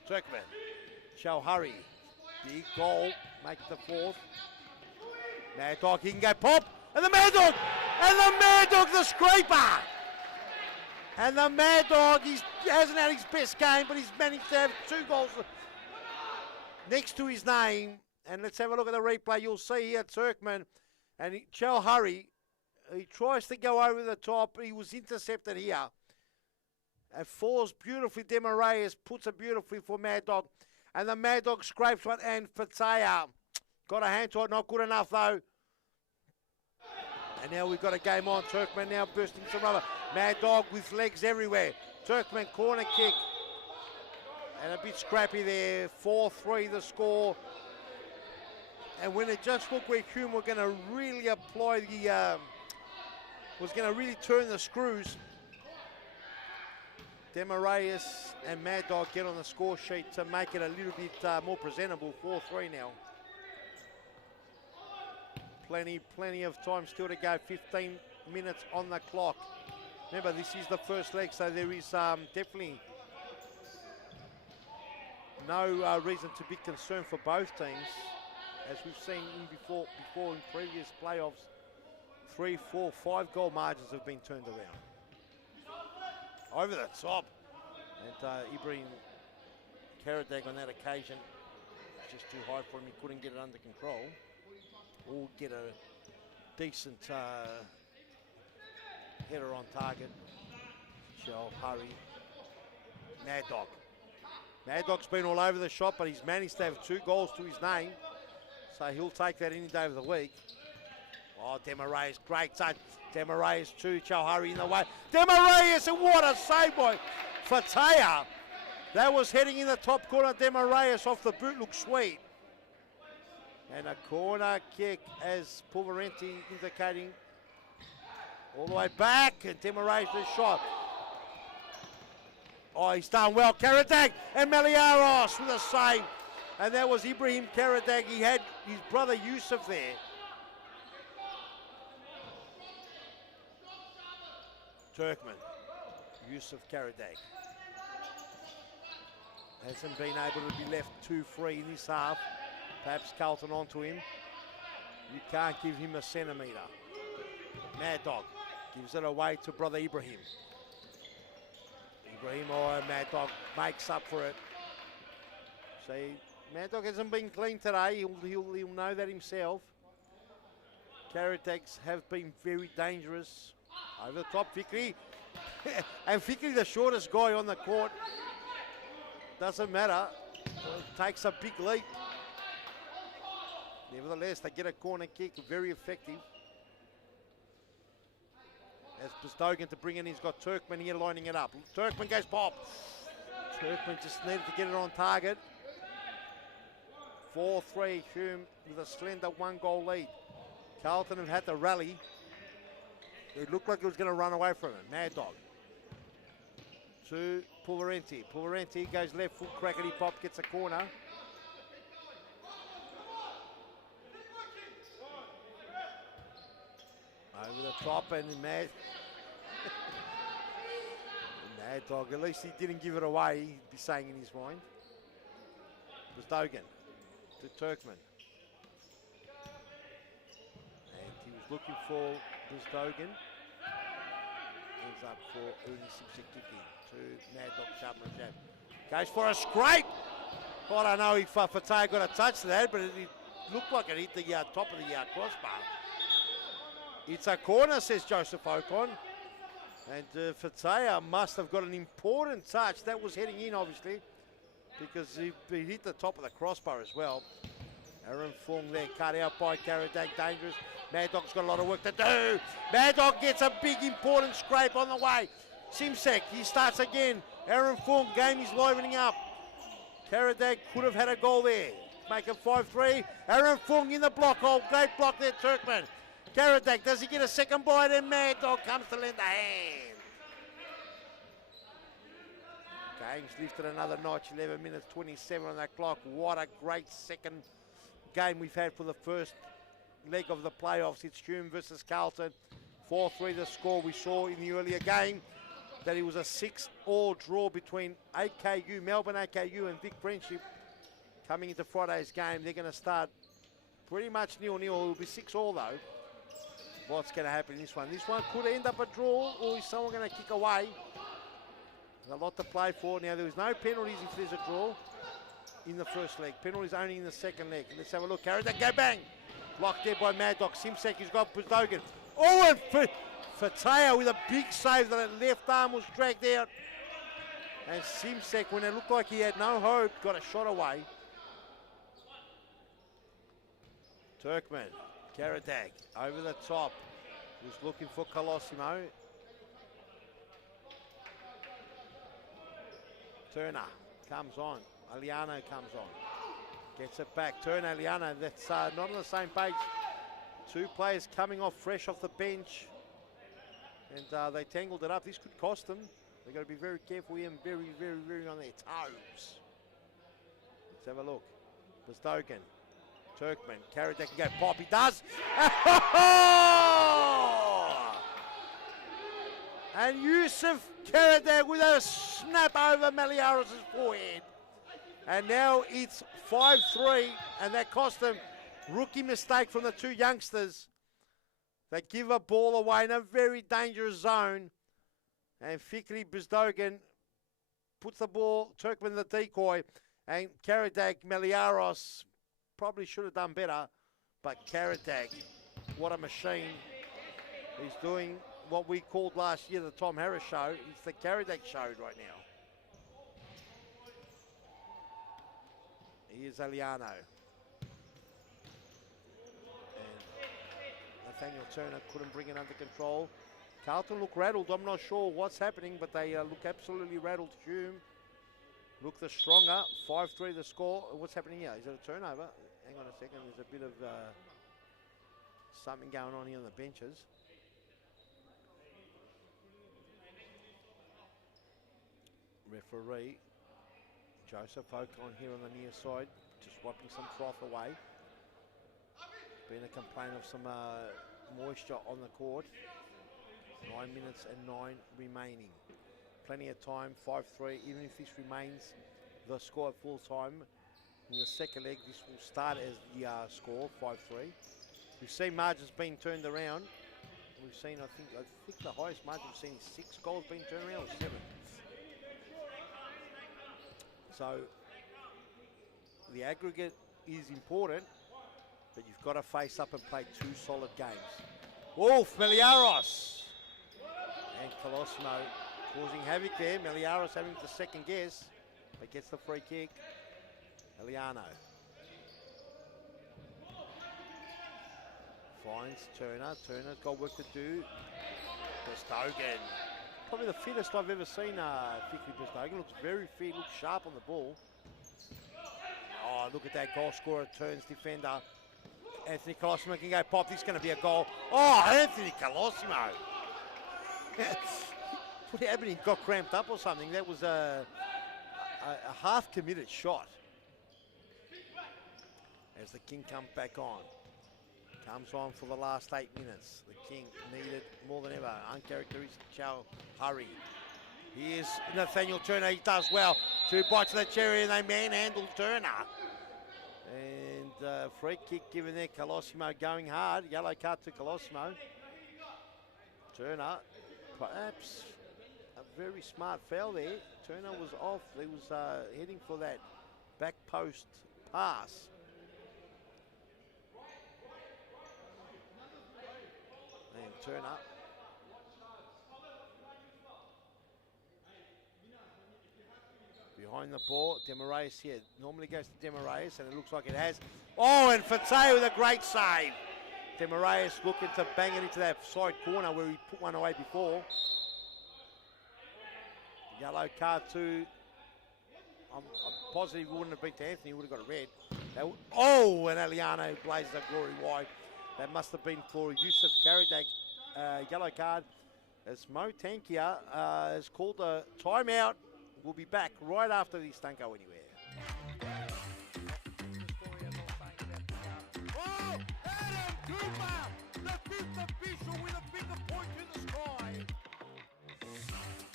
Turkman. Chowhurry. Big goal. Make it the fourth. Mad Dog, he can go pop. And the Mad Dog! And the Mad Dog, the scraper! And the Mad Dog, he hasn't had his best game, but he's managed to have 2 goals next to his name. And let's have a look at the replay. You'll see here Turkman and Chowhurry. He tries to go over the top. He was intercepted here. And falls beautifully. Demarayes puts it beautifully for Mad Dog. And the Mad Dog scrapes one. And Fataya got a hand to it. Not good enough though. And now we've got a game on. Turkman now bursting some rubber. Mad Dog with legs everywhere. Turkman corner kick. And a bit scrappy there. 4-3 the score. And when it just looked where Hume were going to really apply the... was going to really turn the screws. Demarayes and Mad Dog get on the score sheet to make it a little bit more presentable. 4-3 now. Plenty of time still to go. 15 minutes on the clock. Remember, this is the first leg, so there is definitely no reason to be concerned for both teams. As we've seen before in previous playoffs, 3, 4, 5 goal margins have been turned around. Over the top. And Ibrahim Karadag on that occasion, just too high for him. He couldn't get it under control. Or get a decent header on target. Chowhurry. Mad Dog. Mad Dog's been all over the shop, but he's managed to have 2 goals to his name. So he'll take that any day of the week. Oh, Demarayes, great touch. Demarayes too, Chowhurry in the way. Demarayes, and what a save by Fataya. That was heading in the top corner. Demarayes off the boot, looks sweet. And a corner kick as Pulverenti indicating all the way back. And Demarayes the shot. Oh, he's done well. Karadag and Maliaros with a save. And that was Ibrahim Karadag. He had his brother Yusuf there. Turkman, Yusuf Karadag. Hasn't been able to be left too free in this half. Perhaps Carlton onto him. You can't give him a centimetre. Mad Dog gives it away to brother Ibrahim. Ibrahim, Mad Dog makes up for it. See, Mad Dog hasn't been clean today. He'll know that himself. Karadags have been very dangerous. Over the top, Fikri. And Fikri, the shortest guy on the court. Doesn't matter. Takes a big leap. Nevertheless, they get a corner kick, very effective. As Bezdogan to bring in, he's got Turkman here lining it up. Turkman goes pop. Turkman just needed to get it on target. 4-3, Hume with a slender 1-goal lead. Carlton have had to rally. It looked like it was going to run away from him. Mad Dog. To Pulverenti. Pulverenti goes left foot, crackety pop, gets a corner. Over the top and Mad. Mad Dog, at least he didn't give it away, he'd be saying in his mind. Bezdogan to Turkman. And he was looking for Bezdogan. Ends up for Uni Sipsik kicking to Mad Dog Sharpman Jab. Goes for a scrape. I don't know if Fataya got a touch to that, but it looked like it hit the top of the crossbar. It's a corner, says Joseph Ocon. And Fataya must have got an important touch. That was heading in, obviously, because he hit the top of the crossbar as well. Aaron Fung there, cut out by Karadag, dangerous. Mad Dog's got a lot of work to do. Mad Dog gets a big, important scrape on the way. Simsek, he starts again. Aaron Fung, game is livening up. Karadag could have had a goal there. Make it 5-3. Aaron Fung in the block hole. Great block there, Turkman. Karadak, does he get a second bite? And Mad Dog comes to lend a hand. Game's lifted another notch, 11 minutes, 27 on that clock. What a great second game we've had for the first leg of the playoffs. It's Hume versus Carlton. 4-3 the score. We saw in the earlier game that it was a 6-all draw between AKU, Melbourne AKU and Vic Friendship. Coming into Friday's game, they're going to start pretty much 0-0. It will be 6-all though. What's going to happen in this one? This one could end up a draw, or is someone going to kick away? There's a lot to play for. Now, there was no penalties if there's a draw in the first leg. Penalties only in the second leg. Let's have a look. Carries that, go bang! Blocked there by Mad Dog. Simsek has got Bezdogan. Oh, and Fataya with a big save that left arm was dragged out. And Simsek, when it looked like he had no hope, got a shot away. Turkman. Karadag over the top, was looking for Colosimo. Turner comes on, Aliano comes on, gets it back. Turner, Aliano, that's not on the same page. Two players coming off fresh off the bench, and they tangled it up. This could cost them. They've got to be very careful here and very, very, very on their toes. Let's have a look. Bezdogan. Turkman, Karadak can go pop, he does. And Yusuf Karadak with a snap over Maliaros' forehead. And now it's 5-3, and that cost them. Rookie mistake from the two youngsters. They give a ball away in a very dangerous zone. And Fikri Bezdogan puts the ball, Turkman the decoy, and Karadak Maliaros probably should have done better, but Karadag, what a machine. He's doing what we called last year the Tom Harris show. It's the Karadag show right now. Here's Aliano. And Nathaniel Turner couldn't bring it under control. Carlton look rattled. I'm not sure what's happening, but they look absolutely rattled. Hume look the stronger. 5-3 the score. What's happening here? Is it a turnover? Hang on a second. There's a bit of something going on here on the benches. Referee Joseph Ocon here on the near side, just wiping some froth away. Been a complaint of some moisture on the court. 9 minutes and 9 remaining. Plenty of time, 5-3. Even if this remains the score at full time, in the second leg, this will start as the score, 5-3. We've seen margins being turned around. We've seen, I think the highest margin we've seen is 6 goals being turned around, or 7. So the aggregate is important, but you've got to face up and play 2 solid games. Wolf, Meliaros, and Colosimo causing havoc there. Meliaros having the second guess, but gets the free kick. Eliano. Finds Turner. Turner's got work to do. Bestogan. Probably the fittest I've ever seen Vicky Bestogan. Looks very fit, looks sharp on the ball. Oh, look at that goal scorer, turns defender. Anthony Colosimo can go pop. This is going to be a goal. Oh, Anthony Colosimo. What happened? He got cramped up or something. That was a half-committed shot. As the King comes back on. Comes on for the last 8 minutes. The King needed more than ever. Uncharacteristic Chow hurry. Here's Nathaniel Turner. He does well. 2 bites of the cherry and they manhandle Turner. And free kick given there. Colosimo going hard. Yellow card to Colosimo. Turner, perhaps a very smart foul there. Turner was off. He was heading for that back post pass. And Turner. Behind the ball, Demarais here. Normally goes to Demarais, and it looks like it has. Oh, and Fateh with a great save. Demarais looking to bang it into that side corner where he put one away before. Yellow card to, I'm positive it wouldn't have been to Anthony, he would have got a red. Oh, and Aliano blazes a glory wide. That must have been for Yusuf Karadak, yellow card. As Mo Tankia has called a timeout. We'll be back right after this. Don't go anywhere. Oh, Adam Cooper, the fifth official with a finger point to the sky.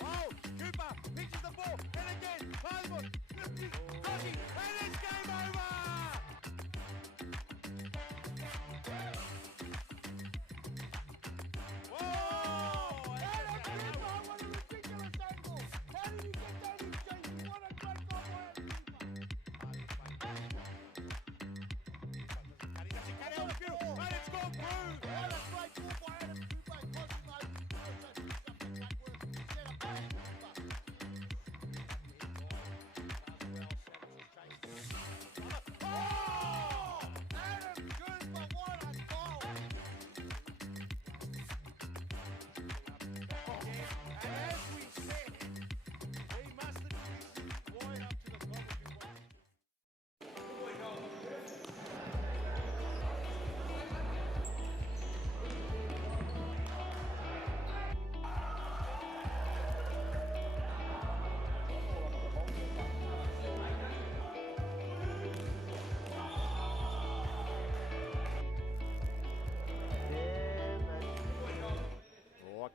Oh, Cooper pitches the ball, and again, Harvard, and it's game over.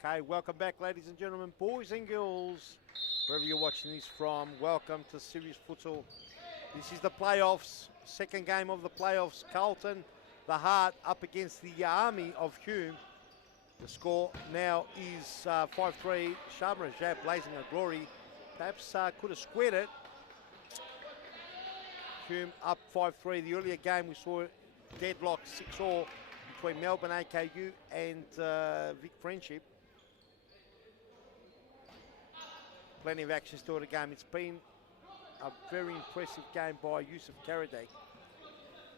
Okay, welcome back, ladies and gentlemen, boys and girls, wherever you're watching this from. Welcome to Serious Futsal. This is the playoffs, second game of the playoffs. Carlton, the Heart, up against the Army of Hume. The score now is 5-3. Sharma Rajab blazing a glory. Perhaps could have squared it. Hume up 5-3. The earlier game we saw deadlock 6-all between Melbourne AKU and Vic Friendship. Plenty of action still to the game. It's been a very impressive game by Yusuf Karadak.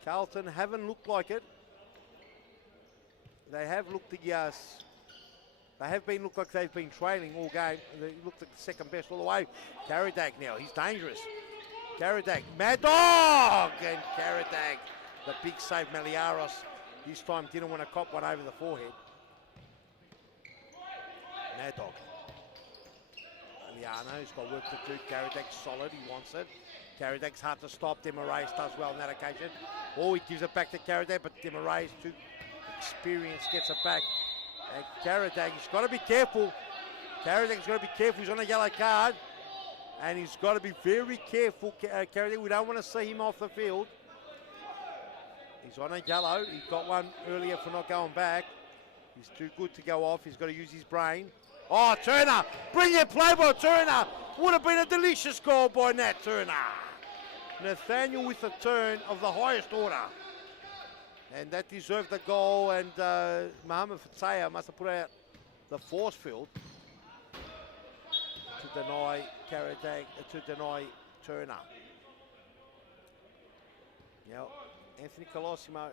Carlton haven't looked like it. They have looked looked like they've been trailing all game. They looked like the second best all the way. Karadak now, he's dangerous. Karadak, Mad Dog! And Karadak, the big save, Meliaros, this time didn't want to cop one over the forehead. Mad Dog. Aliano's got work to do. Karadak's solid, he wants it. Karadak's hard to stop. Demarais does well on that occasion. Oh, he gives it back to Karadak, but Demarais, too experienced, gets it back. And Karadak, he's got to be careful. Karadak's got to be careful. He's on a yellow card. And he's got to be very careful, Karadak. We don't want to see him off the field. He's on a yellow. He got one earlier for not going back. He's too good to go off. He's got to use his brain. Oh, Turner! Brilliant play by Turner! Would have been a delicious goal by Nat Turner. Nathaniel with a turn of the highest order. And that deserved the goal, and Mohamed Fateh must have put out the force field to deny Karadak, to deny Turner. Now, Anthony Colosimo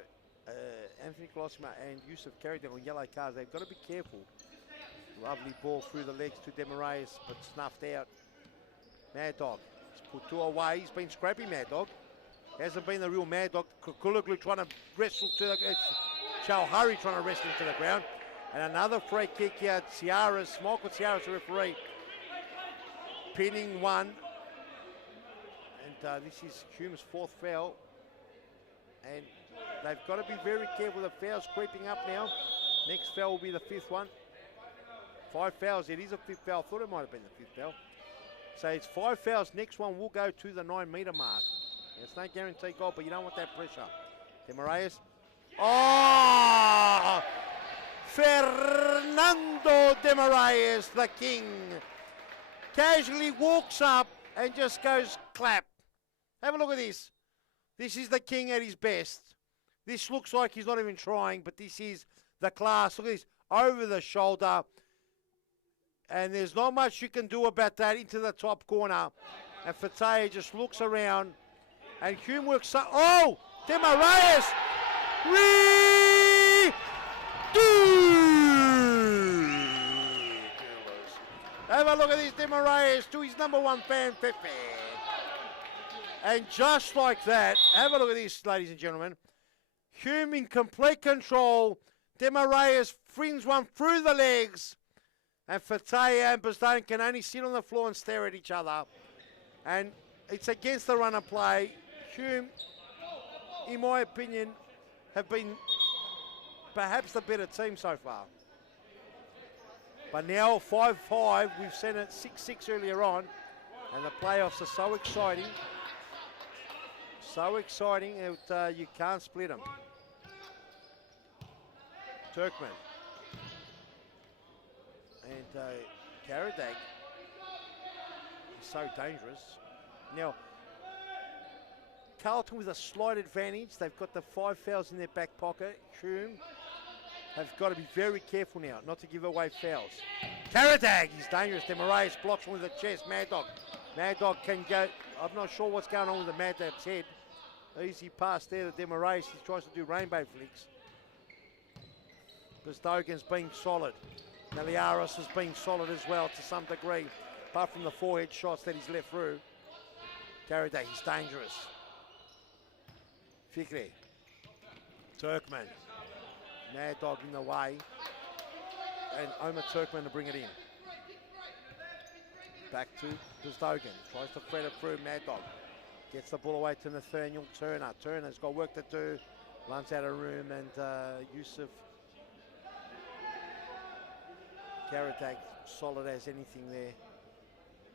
Anthony Colosima and Yusuf Carradine on yellow cards. They've got to be careful. Lovely ball through the legs to Demaraeus, but snuffed out. Mad Dog. He's put two away. He's been scrappy, Mad Dog. Hasn't been the real Mad Dog. Kukuluglu trying to wrestle to the... It's Chauhari trying to wrestle to the ground. And another free kick here. Michael Ciaras, the referee. Pinning one. And this is Hume's fourth foul. And they've got to be very careful. The foul's creeping up now. Next foul will be the fifth one. 5 fouls. It is a fifth foul. I thought it might have been the fifth foul. So it's 5 fouls. Next one will go to the 9-metre mark. It's no guarantee goal, but you don't want that pressure. Demaraeus. Oh! Fernando Demaraeus, the king, casually walks up and just goes clap. Have a look at this. This is the king at his best. This looks like he's not even trying, but this is the class. Look at this. Over the shoulder. And there's not much you can do about that into the top corner. And Fateh just looks around. And Hume works up. Oh! Demaraeus! Have a look at this, Demaraeus to his number one fan, Pepe. And just like that, have a look at this, ladies and gentlemen. Hume in complete control. Demaraeus flings one through the legs. And Fateh and Brisbane can only sit on the floor and stare at each other. And it's against the run of play. Hume, in my opinion, have been perhaps the better team so far. But now 5-5, we've sent it 6-6 earlier on, and the playoffs are so exciting. So exciting that you can't split them. Turkman. And Karadag is so dangerous. Now, Carlton with a slight advantage. They've got the 5 fouls in their back pocket. Hume have got to be very careful now not to give away fouls. Karadag is dangerous. Demaraeus blocks one with the chest. Mad Dog. Mad Dog can go. I'm not sure what's going on with the Mad Dog's head. Easy pass there to Demaraeus. He tries to do rainbow flicks. Brisdogan's been solid. Meliaros has been solid as well to some degree, apart from the forehead shots that he's let through. Karadag, he's dangerous. Fikri. Turkman. Mad Dog in the way. And Omar Turkman to bring it in. Back to Brisdogan. Tries to thread it through. Mad Dog. Gets the ball away to Nathaniel Turner. Turner's got work to do. Runs out of room, and Yusuf Karadag solid as anything there.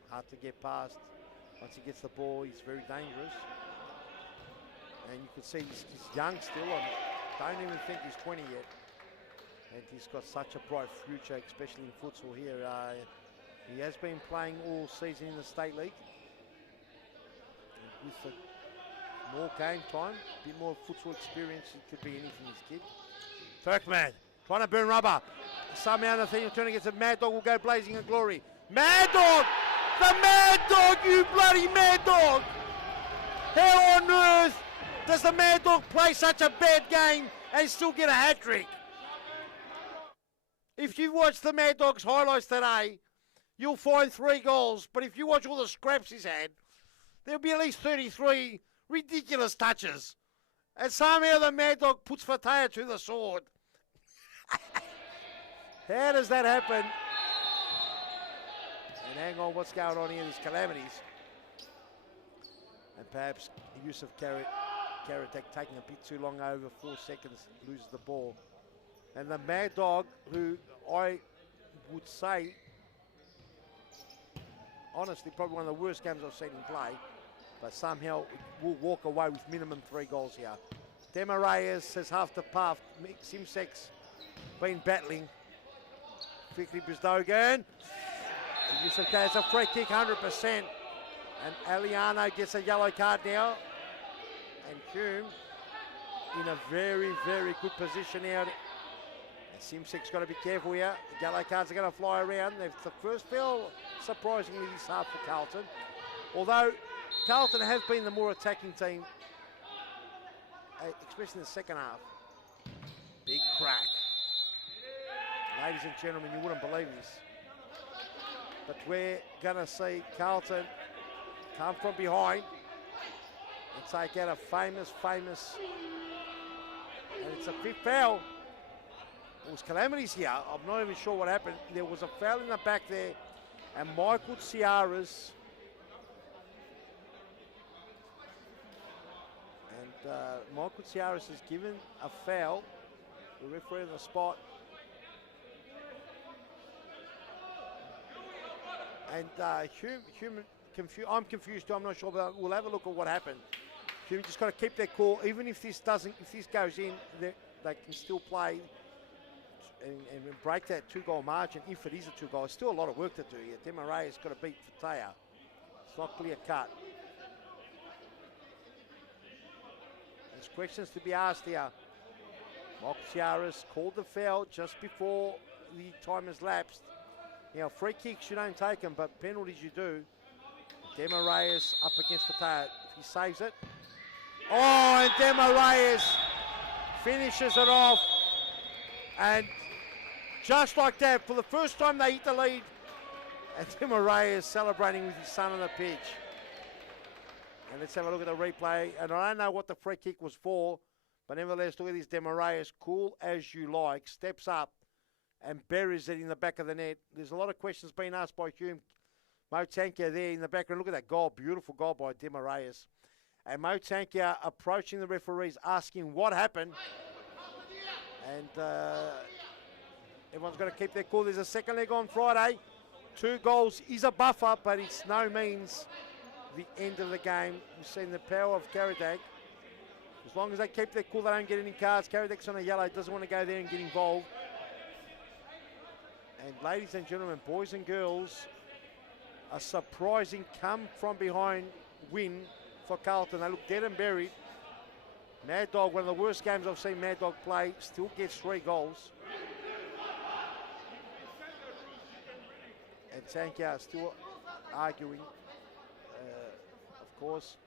Hard to get past. Once he gets the ball, he's very dangerous. And you can see he's young still. I don't even think he's 20 yet. And he's got such a bright future, especially in futsal here. He has been playing all season in the State League. And with more game time, a bit more futsal experience, it could be anything, this kid. Turkman trying to burn rubber. Somehow Nathaniel Turner gets a Mad Dog, will go blazing in glory. Mad Dog! The Mad Dog, you bloody Mad Dog! How on earth does the Mad Dog play such a bad game and still get a hat-trick? If you watch the Mad Dog's highlights today, you'll find 3 goals. But if you watch all the scraps he's had, there'll be at least 33 ridiculous touches. And somehow the Mad Dog puts Fateh to the sword. How does that happen? And hang on, what's going on here? There's calamities. And perhaps Yusuf Karadag taking a bit too long, over 4 seconds, loses the ball. And the Mad Dog, who I would say, honestly, probably one of the worst games I've seen him play, but somehow will walk away with minimum 3 goals here. Demaraeus has half the path. Simsek's been battling. Fikri Brisdogan. Yusuf K, it's a free kick, 100%. And Aliano gets a yellow card now. And Hume in a very, very good position now. And Simsek's got to be careful here. The yellow cards are going to fly around. They've the first foul, surprisingly, this half for Carlton. Although Carlton have been the more attacking team, especially in the second half. crack. Ladies and gentlemen, you wouldn't believe this. But we're going to see Carlton come from behind and take out a famous, and it's a fifth foul. It was calamities here. I'm not even sure what happened. There was a foul in the back there, and Michael Ciaras has given a foul. The referee on the spot. And Hume I'm confused too. I'm not sure, but we'll have a look at what happened. Hume just got to keep their cool. Even if this goes in, they can still play and break that 2-goal margin. If it is a 2-goal, it's still a lot of work to do here. Demarais has got to beat Fatea. It's not clear cut. There's questions to be asked here. Michael Ciaras called the foul just before the time has lapsed. Now, free kicks, you don't take them, but penalties you do. Demarais up against Fatea. If he saves it. Oh, and Demarais finishes it off. And just like that, for the first time they hit the lead. And Demarais celebrating with his son on the pitch. And let's have a look at the replay. And I don't know what the free kick was for, but nevertheless, look at this Demarais, cool as you like, steps up and buries it in the back of the net. There's a lot of questions being asked by Hume. Motankia there in the background. Look at that goal. Beautiful goal by Demarais. And Motankia approaching the referees, asking what happened. And everyone's got to keep their cool. There's a second leg on Friday. 2 goals is a buffer, but it's no means the end of the game. We've seen the power of Karadag. As long as they keep their cool, they don't get any cards. Karadag's on a yellow, doesn't want to go there and get involved. And ladies and gentlemen, boys and girls, a surprising come from behind win for Carlton. They look dead and buried. Mad Dog, one of the worst games I've seen Mad Dog play, still gets 3 goals. And Tankia still arguing, of course.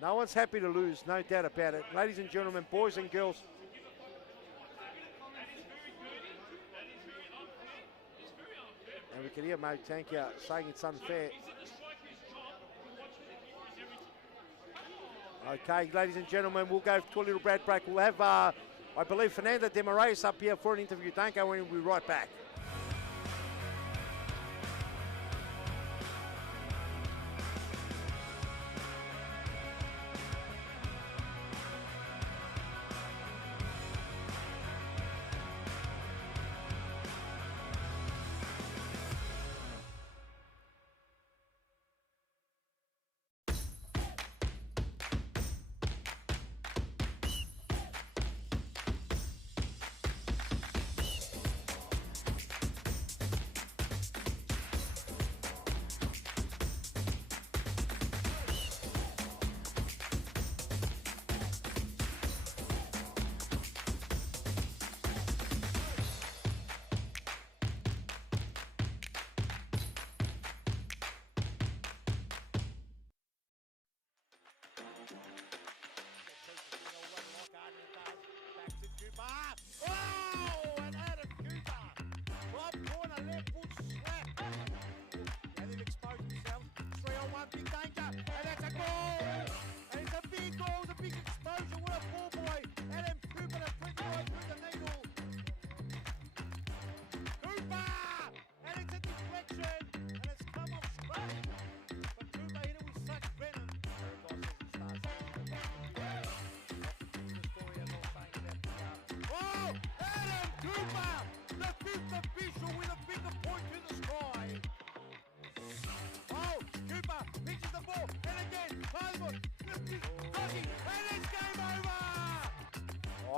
No one's happy to lose, no doubt about it. Ladies and gentlemen, boys and girls. And we can hear Mo Tankia saying it's unfair. Okay, ladies and gentlemen, we'll go to a little break. We'll have, I believe, Fernando Demarais up here for an interview. Don't go in, we'll be right back.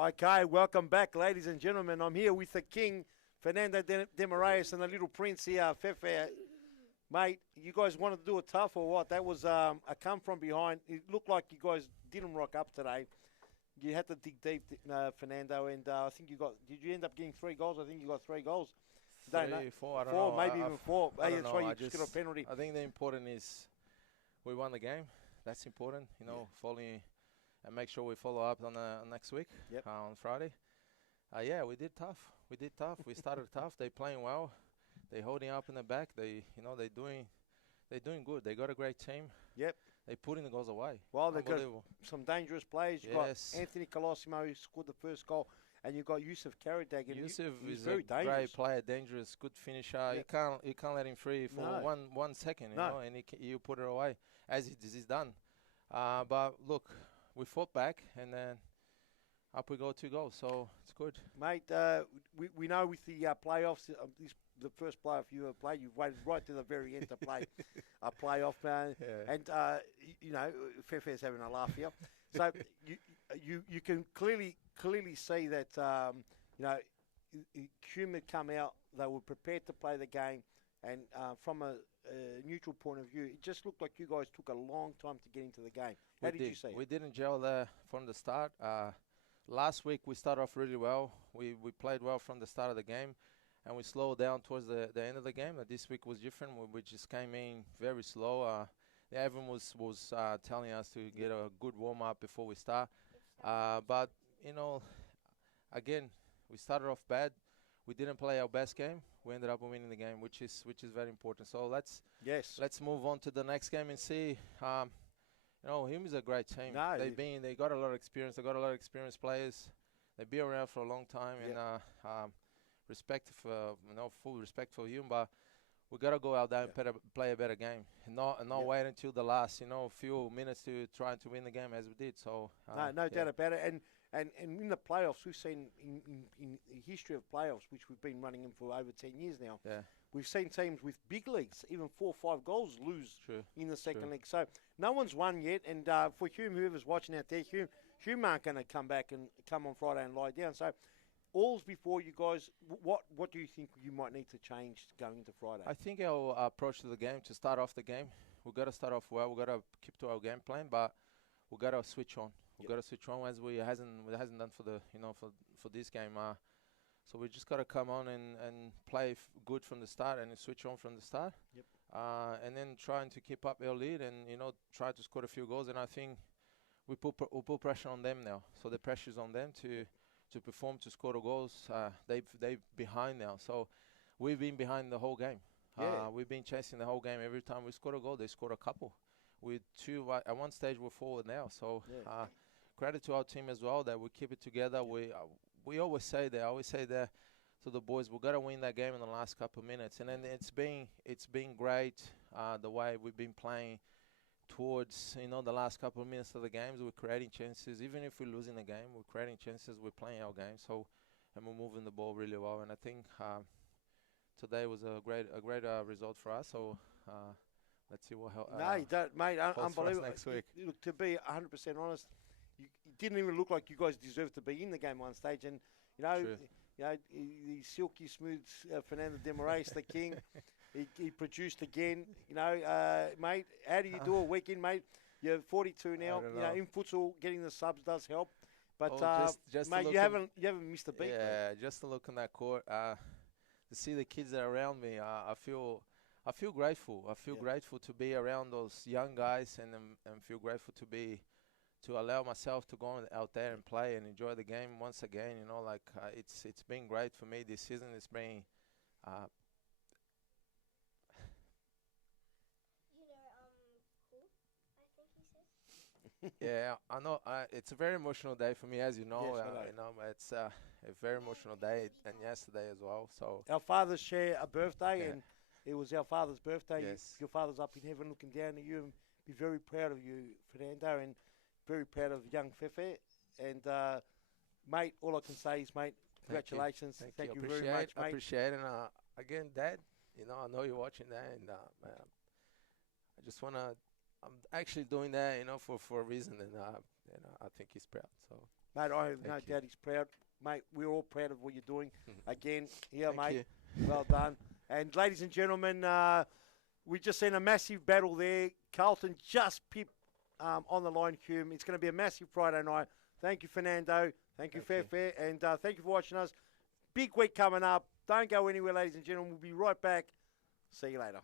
Okay, welcome back, ladies and gentlemen. I'm here with the king, Fernando Demarais, and the little prince here, Fefe. Mate, you guys wanted to do it tough or what? That was a come from behind. It looked like you guys didn't rock up today. You had to dig deep, Fernando, and I think did you end up getting 3 goals? I think you got 3 goals. 3, 4, I don't know. 4, maybe even 4. Hey, that's why you just got a penalty. I think the important is we won the game. That's important, following and make sure we follow up on next week on Friday. Yeah, we did tough. We did tough. We started tough. They playing well. They holding up in the back. They're doing good. They got a great team. Yep. They putting the goals away. Well, they've got Unbelievable. some dangerous players. You've Yes. got Anthony Colosimo, who scored the first goal, and you've got Yusuf Karadag. Yusuf he's is very a dangerous. great player, dangerous, good finisher. Yep. You can't let him free for No. one second, you No. know, and you put it away as he's done. But look, we fought back, and then up we go 2 goals, so it's good. Mate, we know with the playoffs, the first playoff you ever played, you've waited right to the very end to play a playoff, man. Yeah. And you know, Fefe's having a laugh here. So you can clearly see that you know, Hume had come out. They were prepared to play the game, and from a neutral point of view, it just looked like you guys took a long time to get into the game. How did you see it? We didn't gel there from the start. Last week we started off really well. We played well from the start of the game, and we slowed down towards the end of the game. This week was different. We just came in very slow. Everyone was telling us to get a good warm up before we start. But you know, again, we started off bad. We didn't play our best game. We ended up winning the game, which is very important. So let's move on to the next game and see. You know, Hume is a great team. No, they got a lot of experience. They got a lot of experienced players. They've been around for a long time, Yep. and full respect for Hume. But we gotta go out there and play a better game, and not wait until the last, few minutes to try to win the game as we did. So no doubt about it. And in the playoffs, we've seen in the history of playoffs, which we've been running in for over 10 years now. Yeah. We've seen teams with big leagues, even 4 or 5 goals, lose True. in the second True. league. So no one's won yet. And for Hume, whoever's watching out there, Hume aren't going to come back and come on Friday and lie down. So all's before you guys. What do you think you might need to change going into Friday? I think our approach to the game, to start off the game, we've got to start off well. We've got to keep to our game plan, but we've got to switch on. We've got to switch on as we hasn't done for the for this game. So we just got to come on and play good from the start and switch on from the start. Yep. And then trying to keep up our lead and try to score a few goals. And I think we put pressure on them now. So the pressure's on them to perform, to score the goals. They behind now. So we've been behind the whole game. Yeah. We've been chasing the whole game. Every time we score a goal, they score a couple. With 2 at one stage we're forward now. So credit to our team as well that we keep it together. We always say that. I always say that to the boys, we've got to win that game in the last couple of minutes. And then it's been great the way we've been playing towards the last couple of minutes of the games. We're creating chances. Even if we're losing the game, we're creating chances. We're playing our game. So and we're moving the ball really well. And I think today was a great result for us. So let's see what no, you don't, mate. Unbelievable. Next week. Look, to be 100% honest, it didn't even look like you guys deserved to be in the game one stage. And True. The silky smooth Fernando de Moraes, the king, he produced again. Mate, how do you do a weekend, mate? You're 42 now. In futsal, getting the subs does help. But just mate, you haven't missed a beat. Yeah, mate. Just to look on that court, to see the kids that are around me, I feel grateful. I feel grateful to be around those young guys, and feel grateful to allow myself to go out there and play and enjoy the game once again. It's been great for me this season. It's been cool, I think he says. yeah, I know. It's a very emotional day for me, as you know. Yes, I know. It's a very emotional day, and yesterday as well. So Our fathers share a birthday, Yeah. and it was our father's birthday. Yes. Your father's up in heaven looking down at you, and be very proud of you, Fernando, and very proud of young Fefe. And, mate, all I can say is, mate, congratulations. Thank you very much, I mate. appreciate it. And again, Dad, I know you're watching that, and I just wanna. I'm actually doing that, for a reason, and I think he's proud. So, Mate, I have no Thank you. doubt he's proud. Mate, we're all proud of what you're doing. Again, Thank mate, you. well done. And ladies and gentlemen, we just seen a massive battle there. Carlton just pipped on the line, Hume. It's going to be a massive Friday night. Thank you, Fernando. Thank you, Thank Fair. And thank you for watching us. Big week coming up. Don't go anywhere, ladies and gentlemen. We'll be right back. See you later.